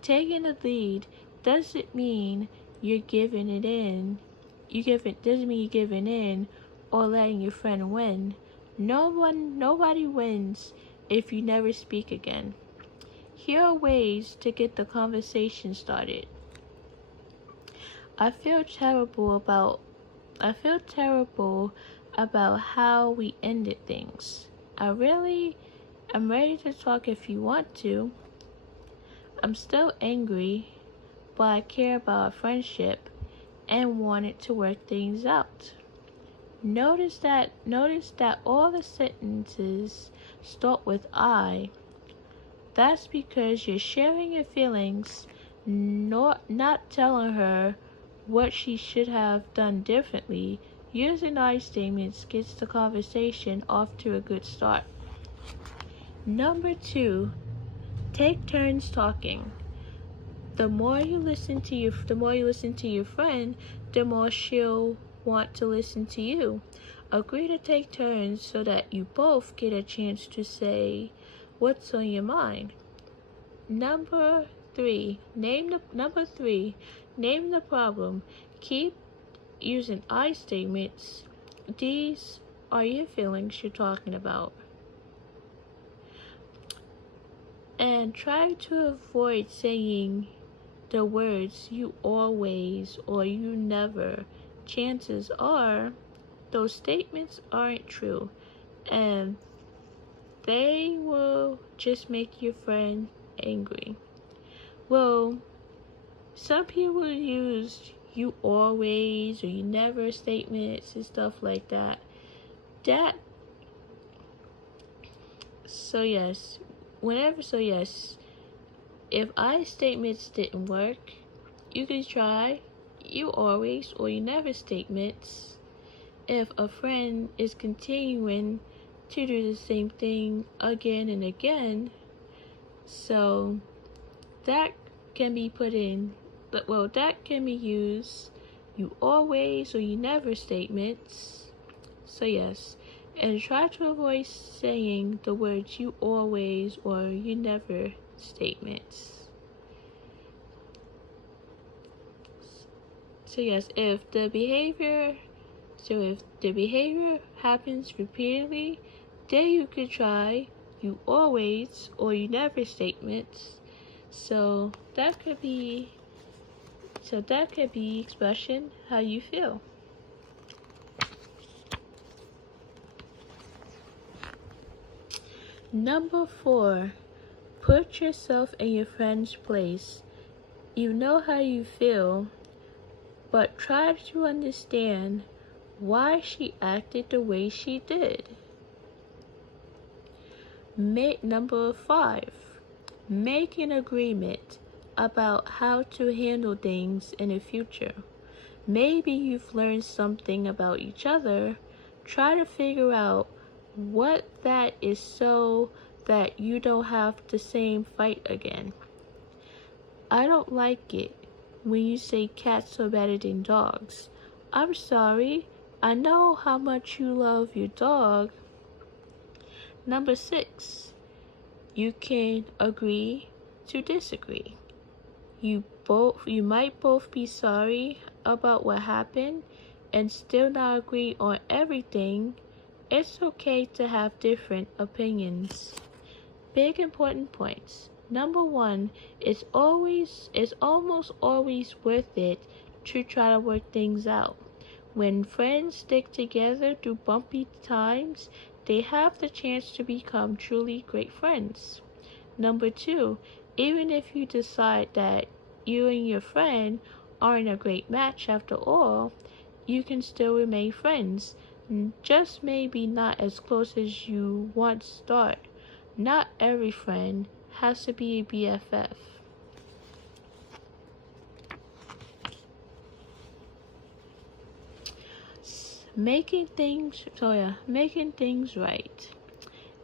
Taking the lead doesn't mean you're giving it in. Doesn't mean you're giving in or letting your friend win. Nobody wins if you never speak again. Here are ways to get the conversation started. I feel terrible about how we ended things. I'm ready to talk if you want to. I'm still angry, but I care about our friendship and wanted to work things out. Notice that all the sentences start with I. That's because you're sharing your feelings, not telling her what she should have done differently. Using I statements gets the conversation off to a good start. Number two, take turns talking. The more you listen to your friend, the more she'll want to listen to you. Agree to take turns so that you both get a chance to say what's on your mind. Number three, name the problem. Keep using I statements. These are your feelings you're talking about. And try to avoid saying the words you always or you never. Chances are those statements aren't true, and they will just make your friend angry. Well, some people use you always or you never statements and stuff like that. So yes, if I statements didn't work, you can try you always or you never statements if a friend is continuing to do the same thing again and again. So that can be used you always or you never statements. So yes, And try to avoid saying the words you always or you never statements. So yes, if the behavior happens repeatedly, then you could try you always or you never statements. So that could be expression how you feel. Number 4, put yourself in your friend's place. You know how you feel, but try to understand why she acted the way she did. Number 5, make an agreement about how to handle things in the future. Maybe you've learned something about each other. Try to figure out what that is so that you don't have the same fight again. I don't like it when you say cats are better than dogs. I'm sorry, I know how much you love your dog. Number 6, you can agree to disagree. You might both be sorry about what happened and still not agree on everything. It's okay to have different opinions. Big important points. Number 1, it's almost always worth it to try to work things out. When friends stick together through bumpy times, they have the chance to become truly great friends. Number 2, even if you decide that you and your friend aren't a great match after all, you can still remain friends, just maybe not as close as you once thought. Not every friend has to be a BFF. Making things right.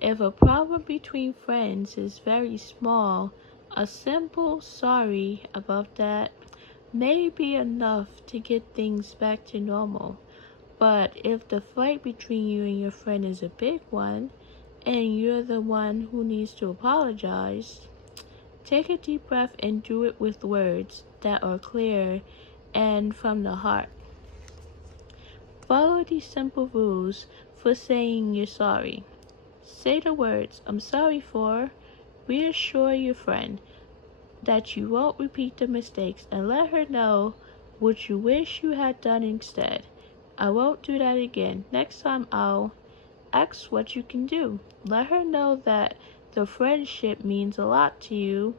If a problem between friends is very small, a simple sorry about that may be enough to get things back to normal. But if the fight between you and your friend is a big one, and you're the one who needs to apologize, take a deep breath and do it with words that are clear and from the heart. Follow these simple rules for saying you're sorry. Say the words, I'm sorry for, reassure your friend that you won't repeat the mistakes and let her know what you wish you had done instead. I won't do that again. Next time I'll X what you can do. Let her know that the friendship means a lot to you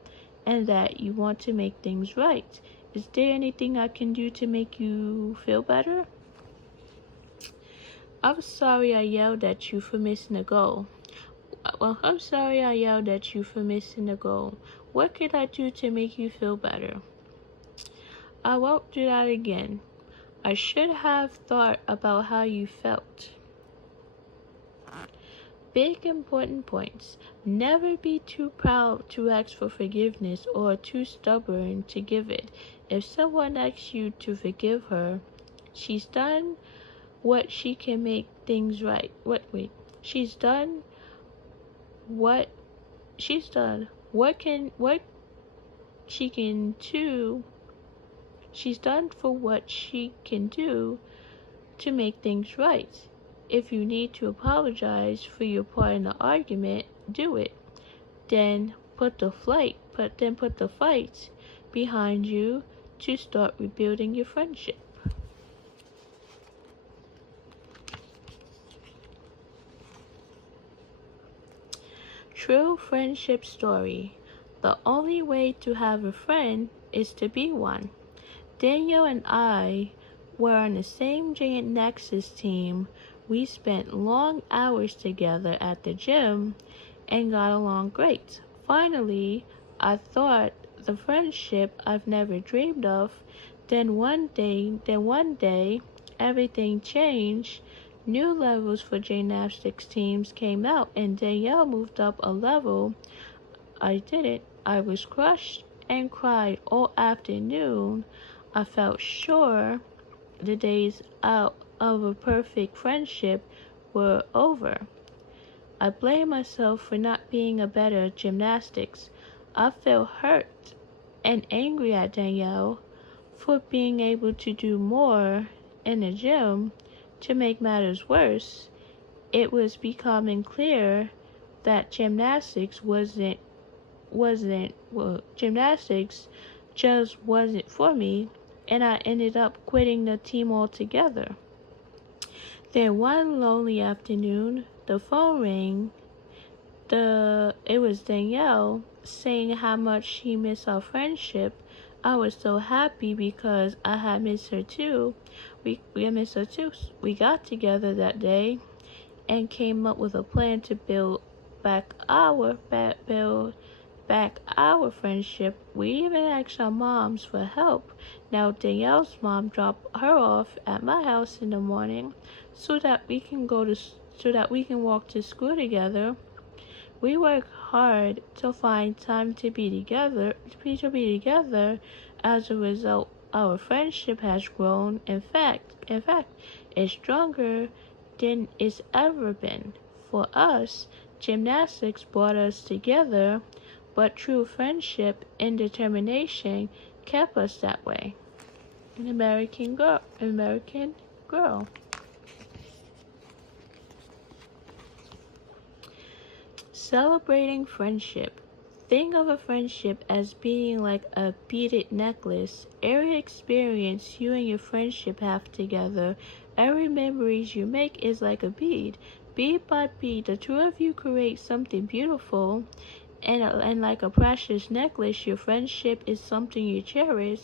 and that you want to make things right. Is there anything I can do to make you feel better? I'm sorry I yelled at you for missing a goal. I'm sorry I yelled at you for missing a goal. What could I do to make you feel better? I won't do that again. I should have thought about how you felt. Big important points. Never be too proud to ask for forgiveness or too stubborn to give it. If someone asks you to forgive her, she's done what she can make things right. She's done what she can do. She's done for what she can do to make things right. If you need to apologize for your part in the argument, do it. Then put the fight behind you to start rebuilding your friendship. True friendship story. The only way to have a friend is to be one. Daniel and I were on the same Giant Nexus team. We spent long hours together at the gym and got along great. Finally, I thought the friendship I've never dreamed of. Then one day, everything changed. New levels for gymnastics teams came out and Danielle moved up a level. I didn't. I was crushed and cried all afternoon. I felt sure the days out of a perfect friendship were over. I blamed myself for not being a better at gymnastics. I felt hurt and angry at Danielle for being able to do more in the gym. To make matters worse, it was becoming clear that gymnastics just wasn't for me, and I ended up quitting the team altogether. Then one lonely afternoon, the phone rang. It was Danielle saying how much she missed our friendship. I was so happy because I had missed her too. We missed her too. We got together that day and came up with a plan to build back our friendship. We even asked our moms for help. Now Danielle's mom dropped her off at my house in the morning so that we can walk to school together. We work hard to find time to be together. As a result, our friendship has grown. In fact, it's stronger than it's ever been. For us, gymnastics brought us together, but true friendship and determination kept us that way. An American girl. Celebrating friendship. Think of a friendship as being like a beaded necklace. Every experience you and your friendship have together, every memories you make is like a bead. Bead by bead, the two of you create something beautiful, and like a precious necklace, your friendship is something you cherish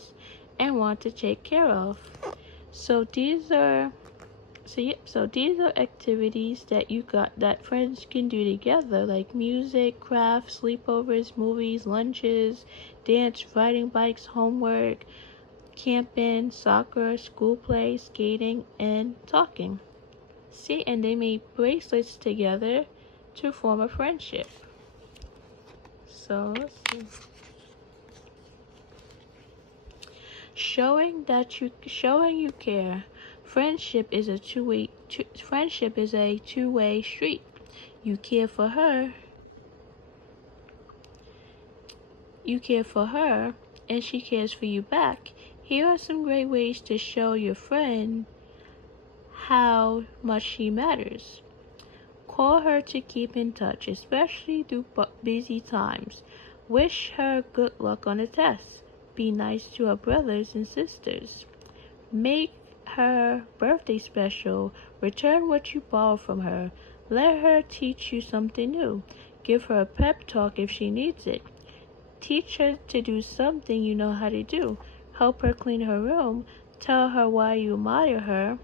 and want to take care of. So these are activities that friends can do together, like music, crafts, sleepovers, movies, lunches, dance, riding bikes, homework, camping, soccer, school play, skating, and talking. See, and they made bracelets together to form a friendship. So let's see. Showing you care. Friendship is a two-way street. You care for her, and she cares for you back. Here are some great ways to show your friend how much she matters. Call her to keep in touch, especially through busy times. Wish her good luck on the test. Be nice to her brothers and sisters. Make her birthday special. Return what you borrowed from her. Let her teach you something new. Give her a pep talk if she needs it. Teach her to do something you know how to do. Help her clean her room. Tell her why you admire her.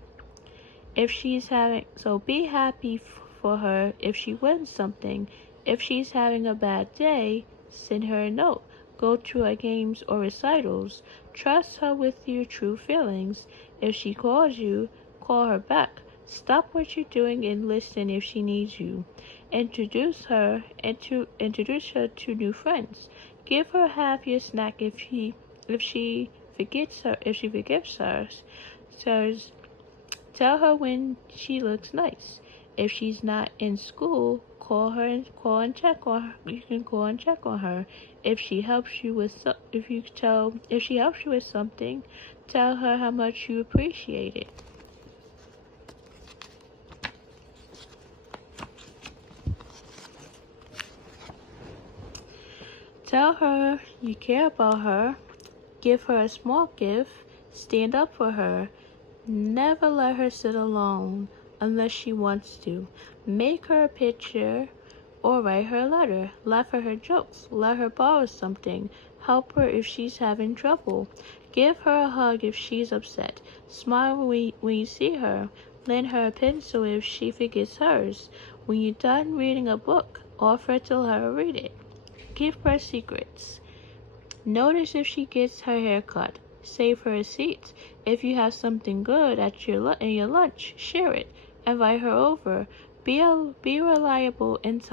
Be happy for her if she wins something. If she's having a bad day, send her a note. Go to her games or recitals. Trust her with your true feelings. If she calls you, call her back. Stop what you're doing and listen if she needs you. Introduce her to new friends. Give her half your snack if she forgives hers. Tell her when she looks nice. If she's not in school, call and check on her. You can call and check on her. If she helps you with something, tell her how much you appreciate it. Tell her you care about her. Give her a small gift. Stand up for her. Never let her sit alone unless she wants to. Make her a picture or write her a letter. Laugh at her jokes. Let her borrow something. Help her if she's having trouble. Give her a hug if she's upset. Smile when you see her. Lend her a pencil if she forgets hers. When you're done reading a book, offer to let her read it. Give her secrets. Notice if she gets her hair cut. Save her receipts. If you have something good in your lunch, share it. Invite her over. Be reliable and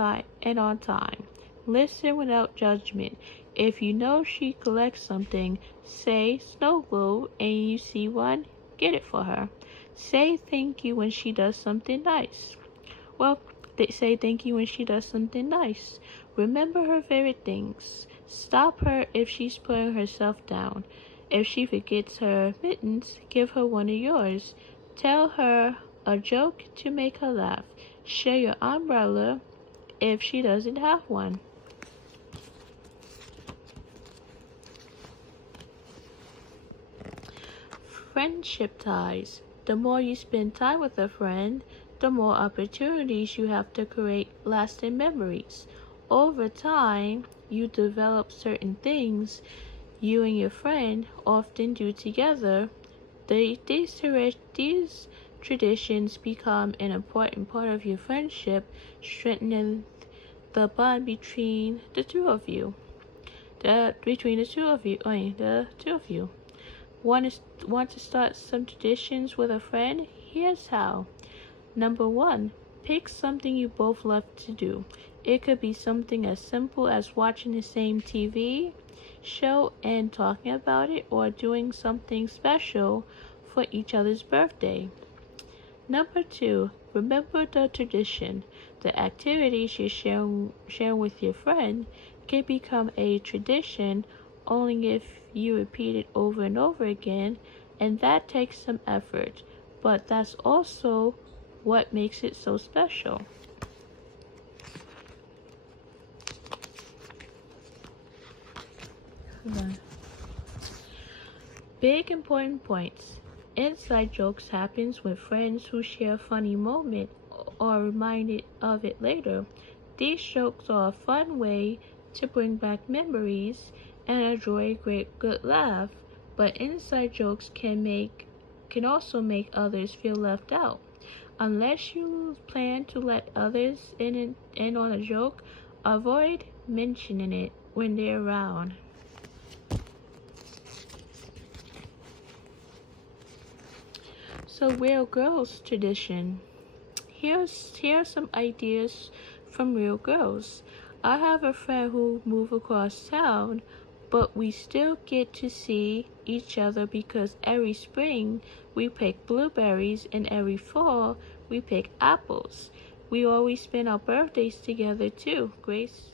on time. Listen without judgment. If you know she collects something, say snow globe and you see one, get it for her. Say thank you when she does something nice. Well, they say thank you when she does something nice. Remember her favorite things. Stop her if she's putting herself down. If she forgets her mittens, give her one of yours. Tell her a joke to make her laugh. Share your umbrella if she doesn't have one. Friendship ties. The more you spend time with a friend, the more opportunities you have to create lasting memories. Over time, you develop certain things you and your friend often do together. These traditions become an important part of your friendship, strengthening the bond between the two of you. The two of you. Want to start some traditions with a friend? Here's how. Number one, pick something you both love to do. It could be something as simple as watching the same TV show and talking about it, or doing something special for each other's birthday. Number two, remember the tradition. The activities you share with your friend can become a tradition only if you repeat it over and over again, and that takes some effort, but that's also what makes it so special. Big important points. Inside jokes happens when friends who share a funny moment are reminded of it later. These jokes are a fun way to bring back memories and enjoy a good laugh, but inside jokes can also make others feel left out. Unless you plan to let others in on a joke, avoid mentioning it when they're around. So real girls tradition. Here are some ideas from real girls. I have a friend who moved across town, but we still get to see each other because every spring we pick blueberries and every fall we pick apples. We always spend our birthdays together too, Grace.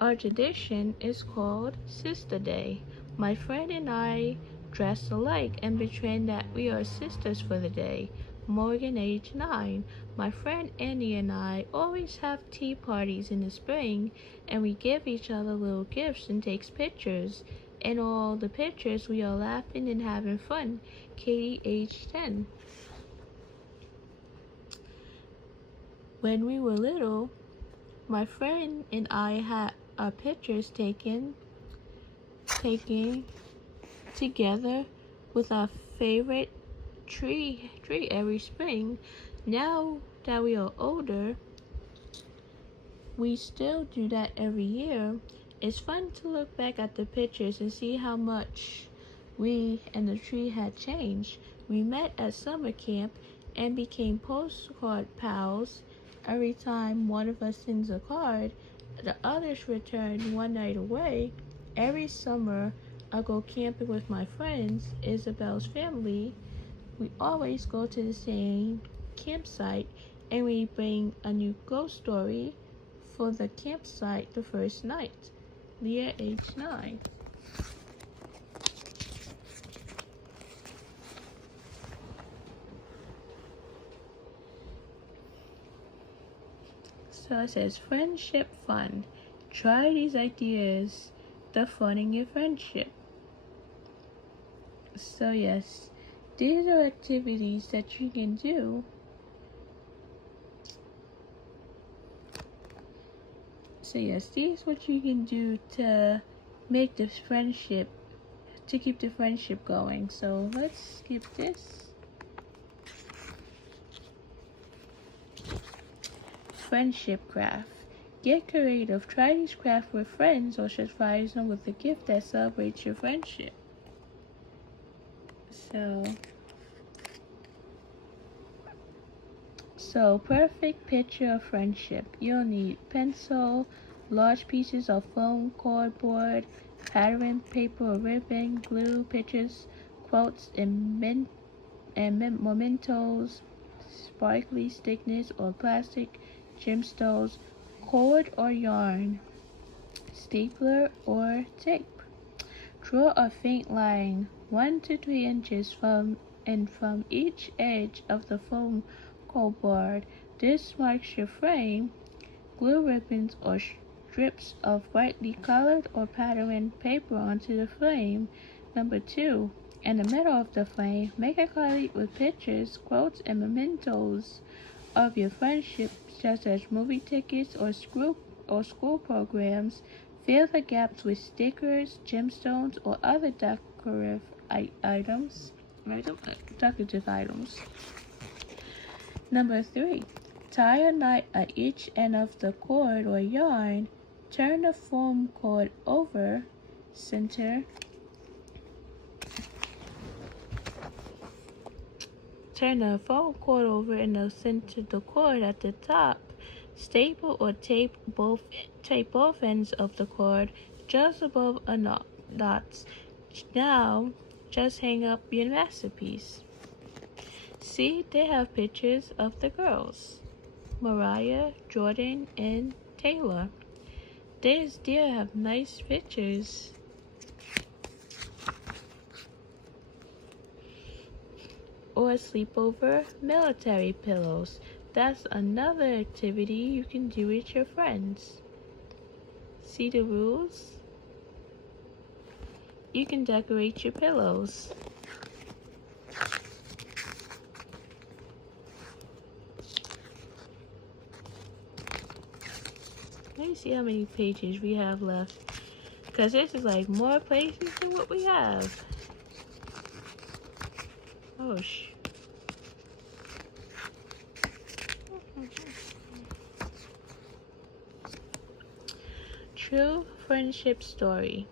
Our tradition is called Sister Day. My friend and I dress alike and pretend that we are sisters for the day. Morgan, age 9. My friend Annie and I always have tea parties in the spring, and we give each other little gifts and takes pictures. In all the pictures, we are laughing and having fun. Katie, age 10. When we were little, my friend and I had our pictures taken together with our favorite tree every spring. Now that we are older, we still do that every year. It's fun to look back at the pictures and see how much we and the tree had changed. We met at summer camp and became postcard pals. Every time one of us sends a card, the others return one night away. Every summer, I go camping with my friends, Isabel's family. We always go to the same campsite, and we bring a new ghost story for the campsite the first night. Leah, age 9. So it says friendship fun. Try these ideas, the fun in your friendship. So yes, these are activities that you can do. So yes, these is what you can do to make this friendship, to keep the friendship going. So let's skip this. Friendship craft. Get creative. Try these crafts with friends or surprise them with a gift that celebrates your friendship. So perfect picture of friendship. You'll need pencil, large pieces of foam, cardboard, pattern paper or ribbon, glue, pictures, quotes, and mementos, sparkly stickers or plastic gemstones, cord or yarn, stapler or tape. Draw a faint line 1 to 3 inches from each edge of the foam core board. This marks your frame. Glue ribbons or strips of brightly colored or patterned paper onto the frame. Number 2. In the middle of the frame, make a card with pictures, quotes, and mementos of your friendship, such as movie tickets or school programs. Fill the gaps with stickers, gemstones, or other decorative items. Number 3. Tie a knot at each end of the cord or yarn. Turn the foam cord over, center. Turn the foam cord over and center the cord at the top. Staple or tape both ends of the cord just above a knots. Now, just hang up your masterpiece. See, they have pictures of the girls, Mariah, Jordan, and Taylor. They still have nice pictures. Or sleepover military pillows. That's another activity you can do with your friends. See the rules? You can decorate your pillows. Let me see how many pages we have left. Because this is like more pages than what we have. Oh, True friendship story.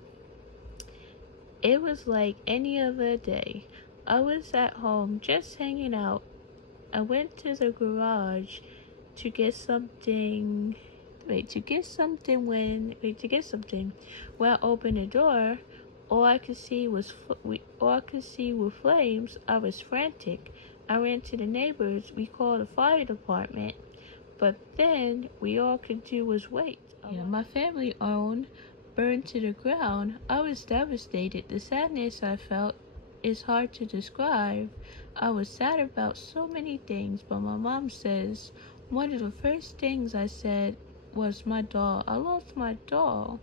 It was like any other day. I was at home just hanging out. I went to the garage to get something. When I opened the door, all I could see were flames. I was frantic. I ran to the neighbors. We called the fire department. But then all could do was wait. My family owned burned to the ground. I was devastated. The sadness I felt is hard to describe. I was sad about so many things, but my mom says one of the first things I said was my doll. I lost my doll.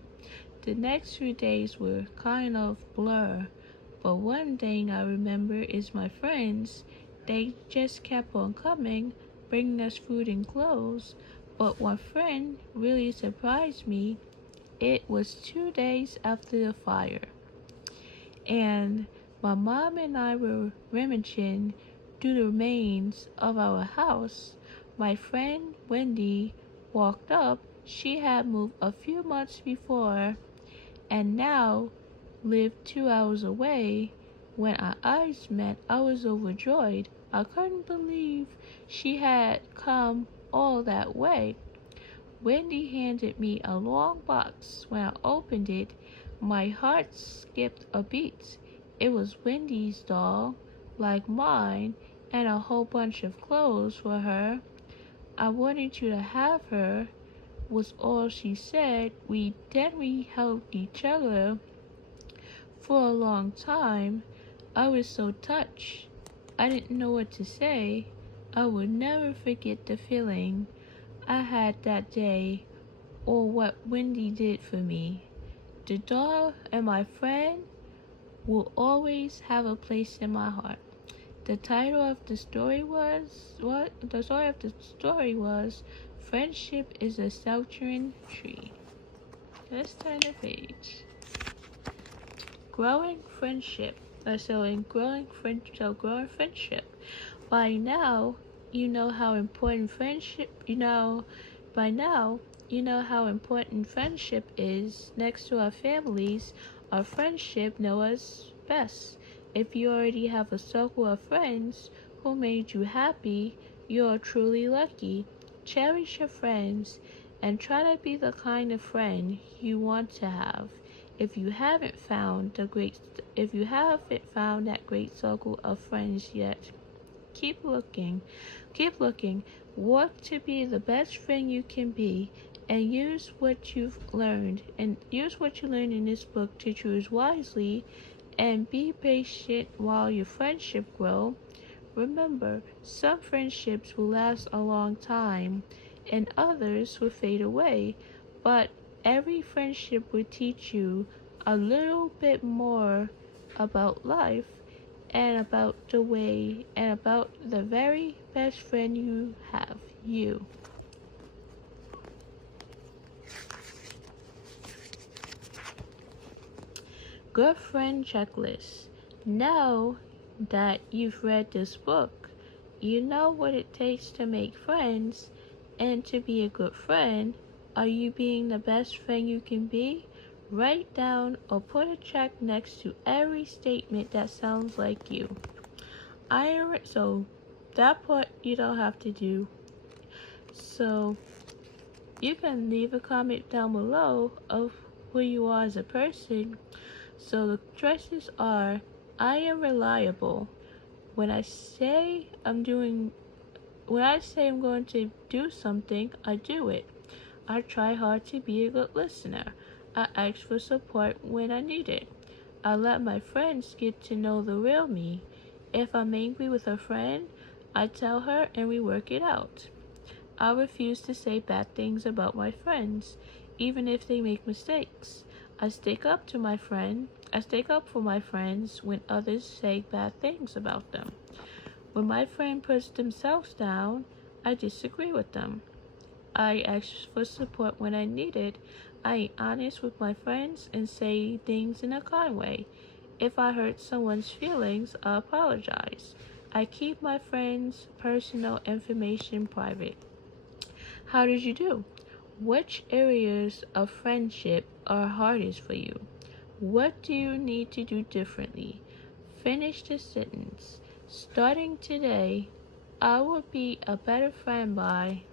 The next few days were kind of blur, but one thing I remember is my friends. They just kept on coming, bringing us food and clothes. But one friend really surprised me. It was 2 days after the fire, and my mom and I were rummaging through the remains of our house. My friend Wendy walked up. She had moved a few months before and now lived 2 hours away. When our eyes met, I was overjoyed. I couldn't believe she had come all that way. Wendy handed me a long box. When I opened it, my heart skipped a beat. It was Wendy's doll, like mine, and a whole bunch of clothes for her. I wanted you to have her, was all she said. We held each other for a long time. I was so touched. I didn't know what to say. I would never forget the feeling I had that day or what Wendy did for me. The doll and my friend will always have a place in my heart. The title of the story was Friendship is a Sheltering Tree. Let's turn the page. Growing friendship. Growing friendship. By now, you know how important friendship is. Next to our families, our friendship know us best. If you already have a circle of friends who made you happy, you're truly lucky. Cherish your friends and try to be the kind of friend you want to have. If you haven't found that great circle of friends yet, Keep looking. Keep looking. Work to be the best friend you can be, and use what you've learned. And use what you learned in this book to choose wisely, and be patient while your friendship grow. Remember, some friendships will last a long time, and others will fade away. But every friendship will teach you a little bit more about life and about the way and about the very best friend you have, you. Good friend checklist. Now that you've read this book, you know what it takes to make friends and to be a good friend. Are you being the best friend you can be? Write down or put a check next to every statement that sounds like you. So that part you don't have to do. So you can leave a comment down below of who you are as a person. So the choices are: I am reliable. When I say I'm going to do something, I do it. I try hard to be a good listener. I ask for support when I need it. I let my friends get to know the real me. If I'm angry with a friend, I tell her and we work it out. I refuse to say bad things about my friends, even if they make mistakes. I stick up for my friends when others say bad things about them. When my friend puts themselves down, I disagree with them. I ask for support when I need it. I am honest with my friends and say things in a kind way. If I hurt someone's feelings, I apologize. I keep my friends' personal information private. How did you do? Which areas of friendship are hardest for you? What do you need to do differently? Finish the sentence. Starting today, I will be a better friend by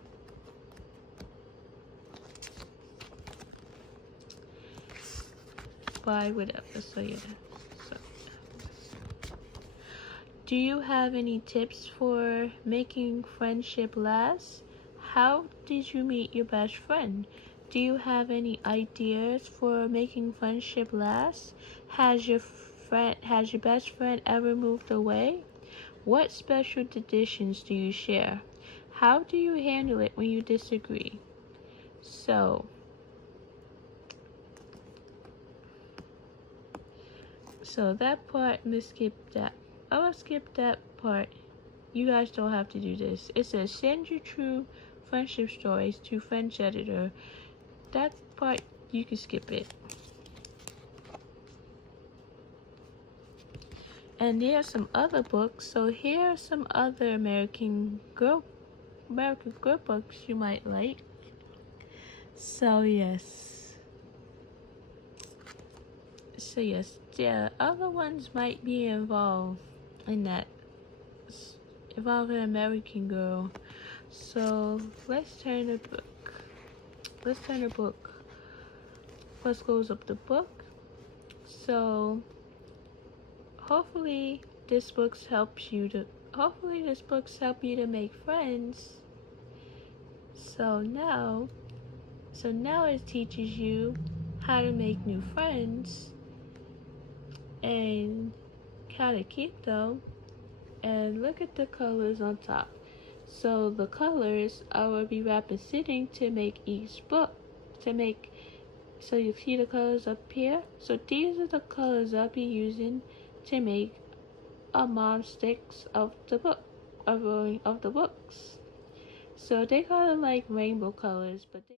whatever. So yeah. So, do you have any tips for making friendship last? How did you meet your best friend? Do you have any ideas for making friendship last? Has your best friend ever moved away? What special traditions do you share? How do you handle it when you disagree? So that part, let's skip that. I will skip that part. You guys don't have to do this. It says send your true friendship stories to French editor. That part, you can skip it. And there are some other books. So here are some other American girl books you might like. So yes, the other ones might be involved in that. Involve an American Girl. So let's turn the book. Let's close up the book. So hopefully this book helps you to make friends. So now it teaches you how to make new friends and how to keep them. And look at the colors on top. So the colors I will be representing to make each book. So you see the colors up here. So these are the colors I'll be using to make a mom sticks of the book, of the books. So they kind of like rainbow colors, but they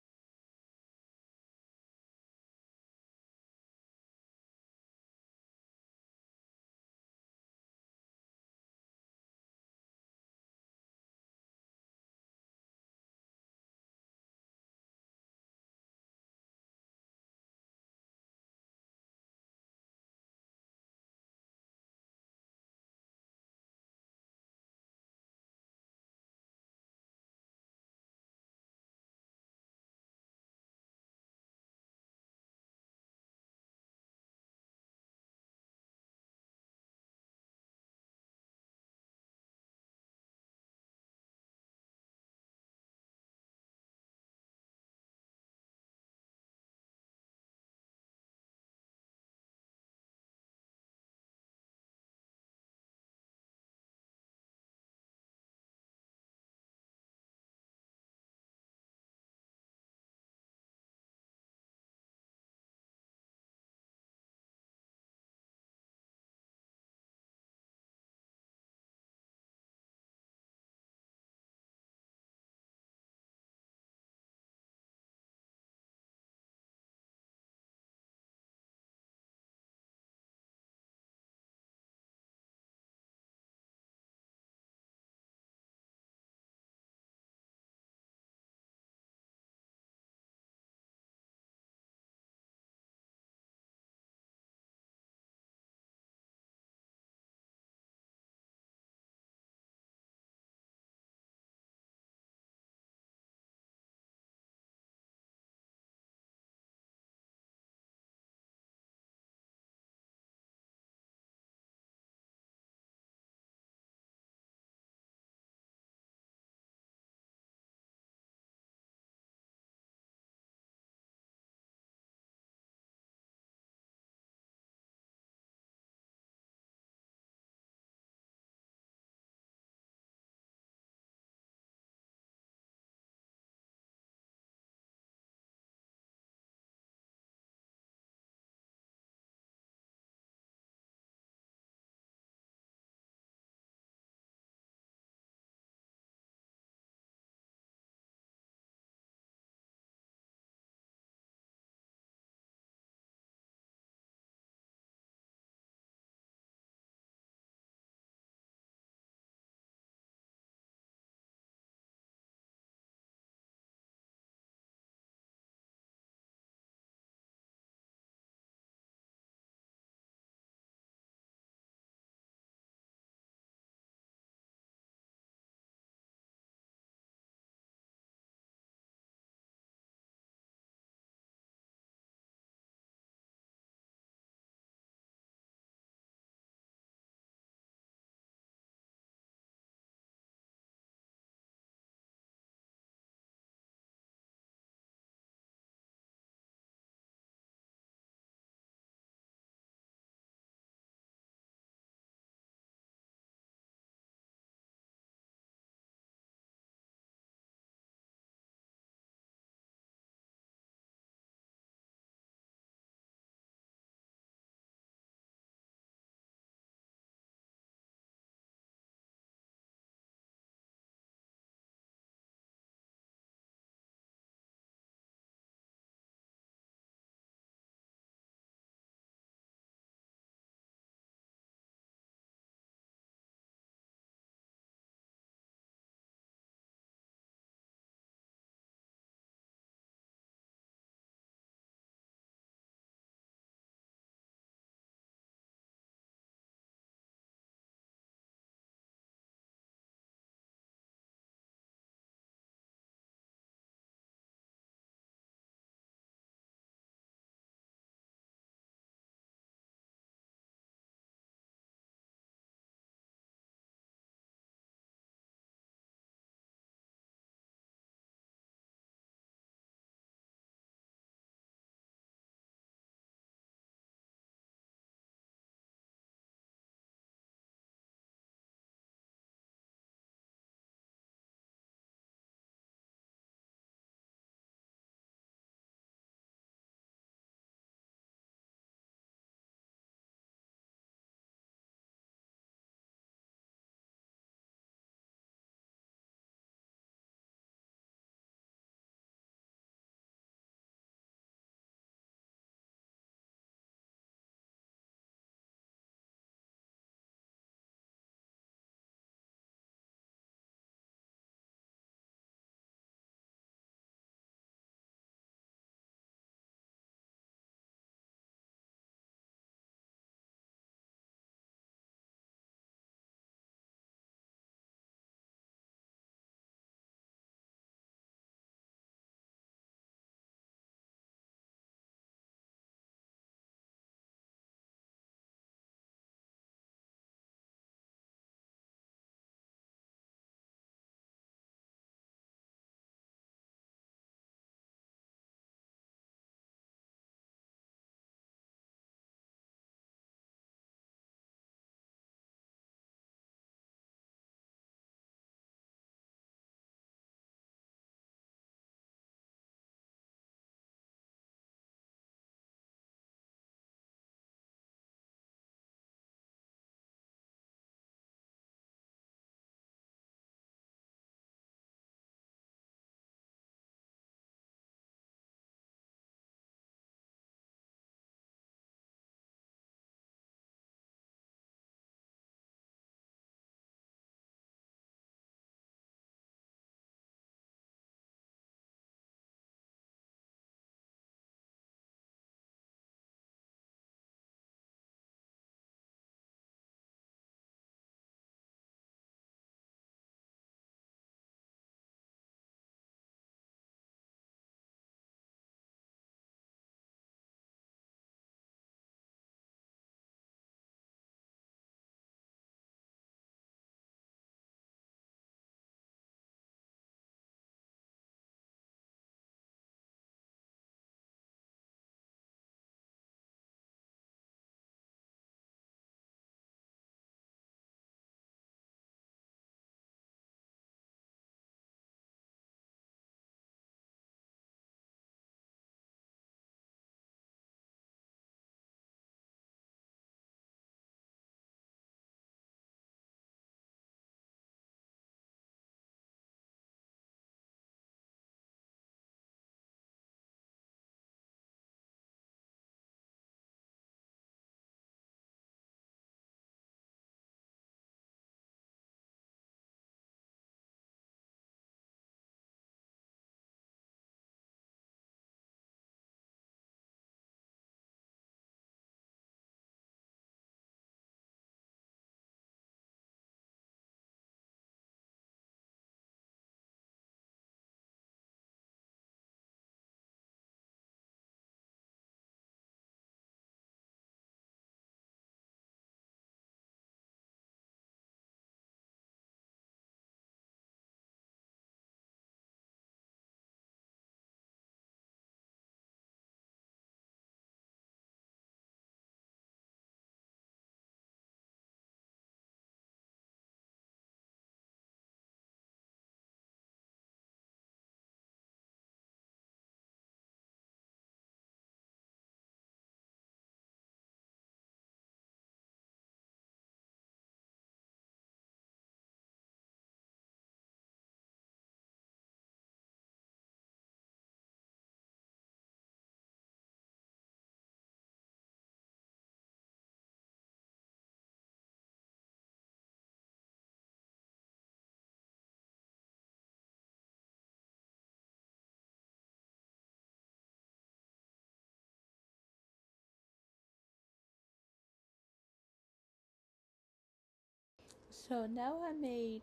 So now I made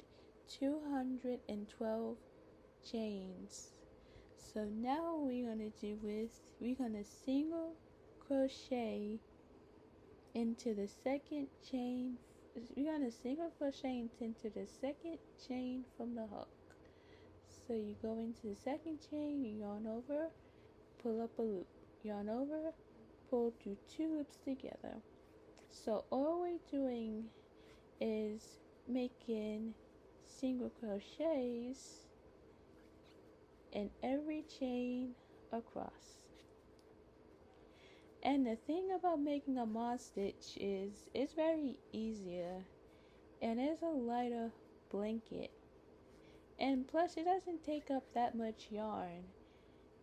212 chains. So now what we're gonna do is we're gonna single crochet into the second chain. We're gonna single crochet into the second chain from the hook. So you go into the second chain, you yarn over, pull up a loop, yarn over, pull through 2 loops together. So all we're doing is making single crochets in every chain across. And the thing about making a mod stitch is it's very easier and it's a lighter blanket. And plus it doesn't take up that much yarn.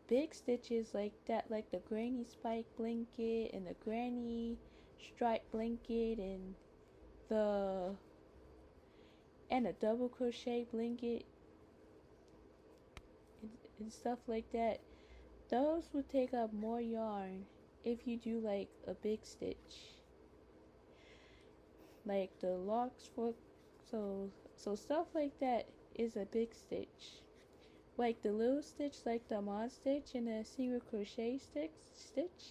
Big stitches like that, like the granny spike blanket and the granny stripe blanket and a double crochet blanket and stuff like that, those would take up more yarn if you do like a big stitch, like the locks for so stuff like that is a big stitch. Like the little stitch, like the mod stitch and the single crochet stitch,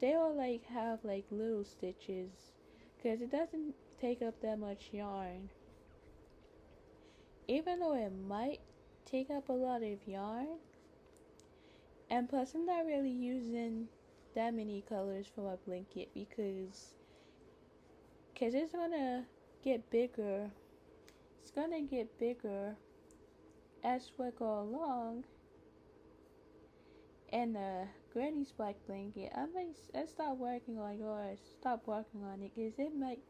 they all like have like little stitches because it doesn't take up that much yarn. Even though it might take up a lot of yarn, and plus I'm not really using that many colors for my blanket because it's gonna get bigger. It's gonna get bigger as we go along. And the granny spike blanket, I stop working on yours. Stop working on it because it might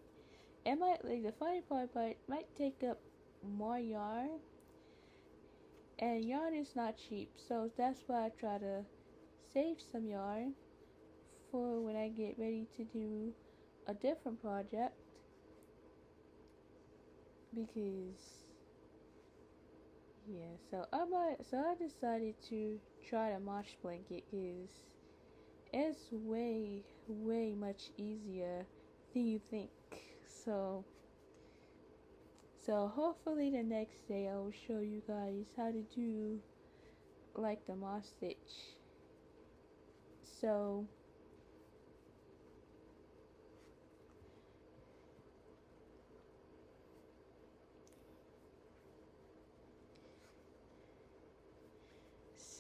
like the funny part, but it might take up more yarn. And yarn is not cheap, so that's why I try to save some yarn for when I get ready to do a different project. Because yeah, so I decided to try the Mosh blanket because it's way much easier than you think. So hopefully the next day I will show you guys how to do like the Mosh stitch. So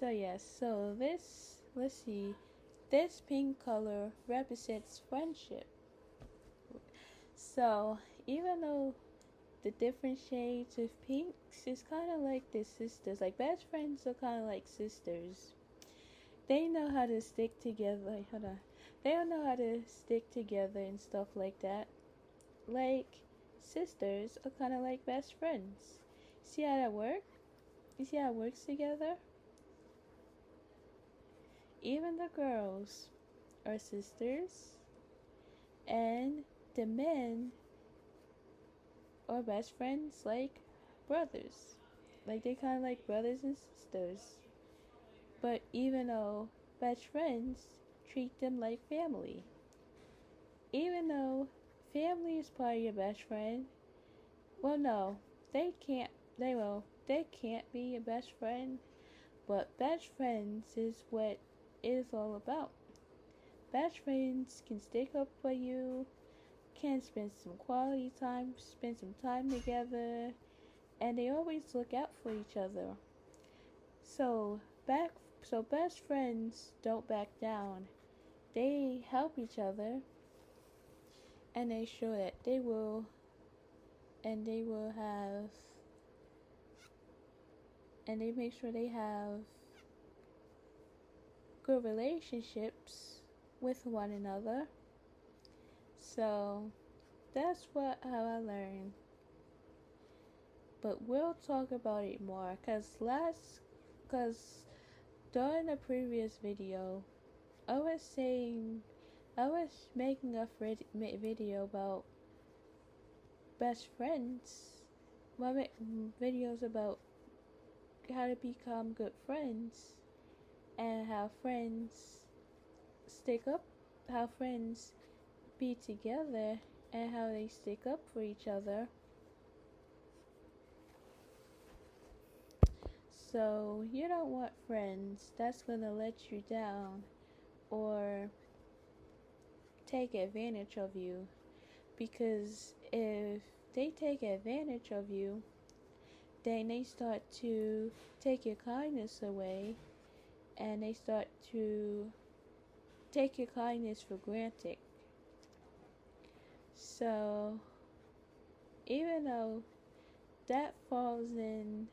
yes, so this, let's see, this pink color represents friendship. So even though the different shades of pinks is kind of like the sisters, like best friends are kind of like sisters. They know how to stick together. Hold on. They don't know how to stick together and stuff like that. Like sisters are kind of like best friends. See how that works? You see how it works together? Even the girls are sisters, and the men are best friends like brothers. Like they kind of like brothers and sisters. But even though best friends treat them like family. Even though family is part of your best friend, well no, they can't be your best friend, but best friends is what it is all about. Best friends can stick up for you, can spend some quality time, spend some time together, and they always look out for each other. So best friends don't back down. They help each other, and they show that they will have, and they make sure they have good relationships with one another. So that's how I learned. But we'll talk about it more because during the previous video I was making a video about best friends. Videos about how to become good friends and how friends stick up, how friends be together and how they stick up for each other. So you don't want friends that's gonna let you down or take advantage of you, because if they take advantage of you, then they start to take your kindness away, and they start to take your kindness for granted. So even though that falls into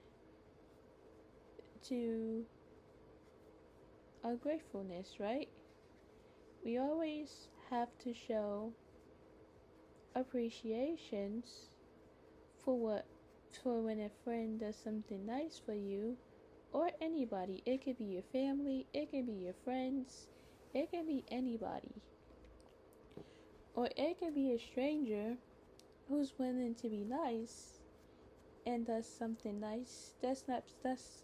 ungratefulness, right? We always have to show appreciations for when a friend does something nice for you, or anybody. It could be your family, it could be your friends, it can be anybody. Or it could be a stranger who's willing to be nice and does something nice, does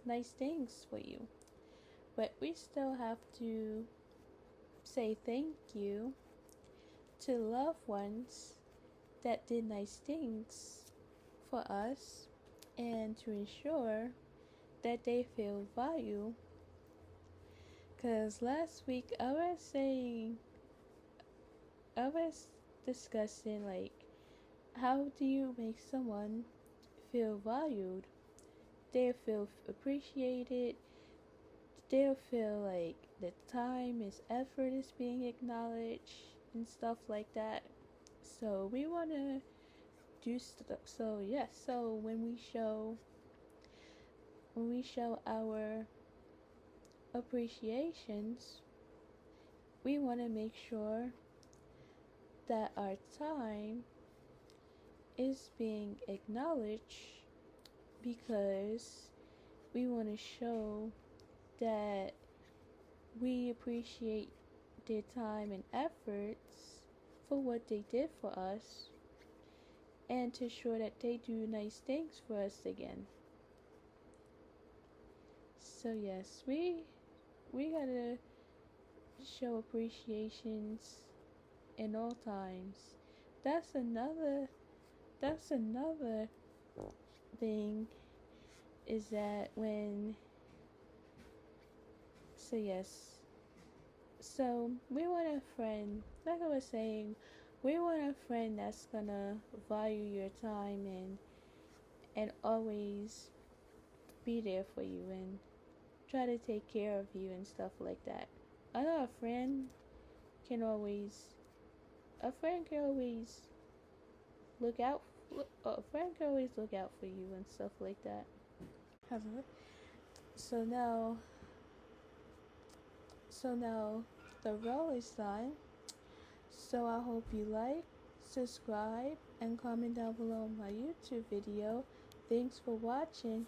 nice things for you. But we still have to say thank you to loved ones that did nice things for us, and to ensure that they feel value. Because last week I was discussing, like, how do you make someone feel valued? They'll feel appreciated, they'll feel like the time is effort is being acknowledged and stuff like that. So we want to do stuff. So yes, so when we show our appreciations, we want to make sure that our time is being acknowledged, because we want to show that we appreciate their time and efforts for what they did for us, and to show that they do nice things for us again. So yes, we gotta show appreciations in all times. That's another that's another thing, is that when so yes. So we want a friend, like I was saying, we want a friend that's gonna value your time and always be there for you and try to take care of you and stuff like that. I know can always a friend can always look out a friend can always look out for you and stuff like that. So now so now the roll is done. So I hope you like, subscribe, and comment down below my YouTube video. Thanks for watching.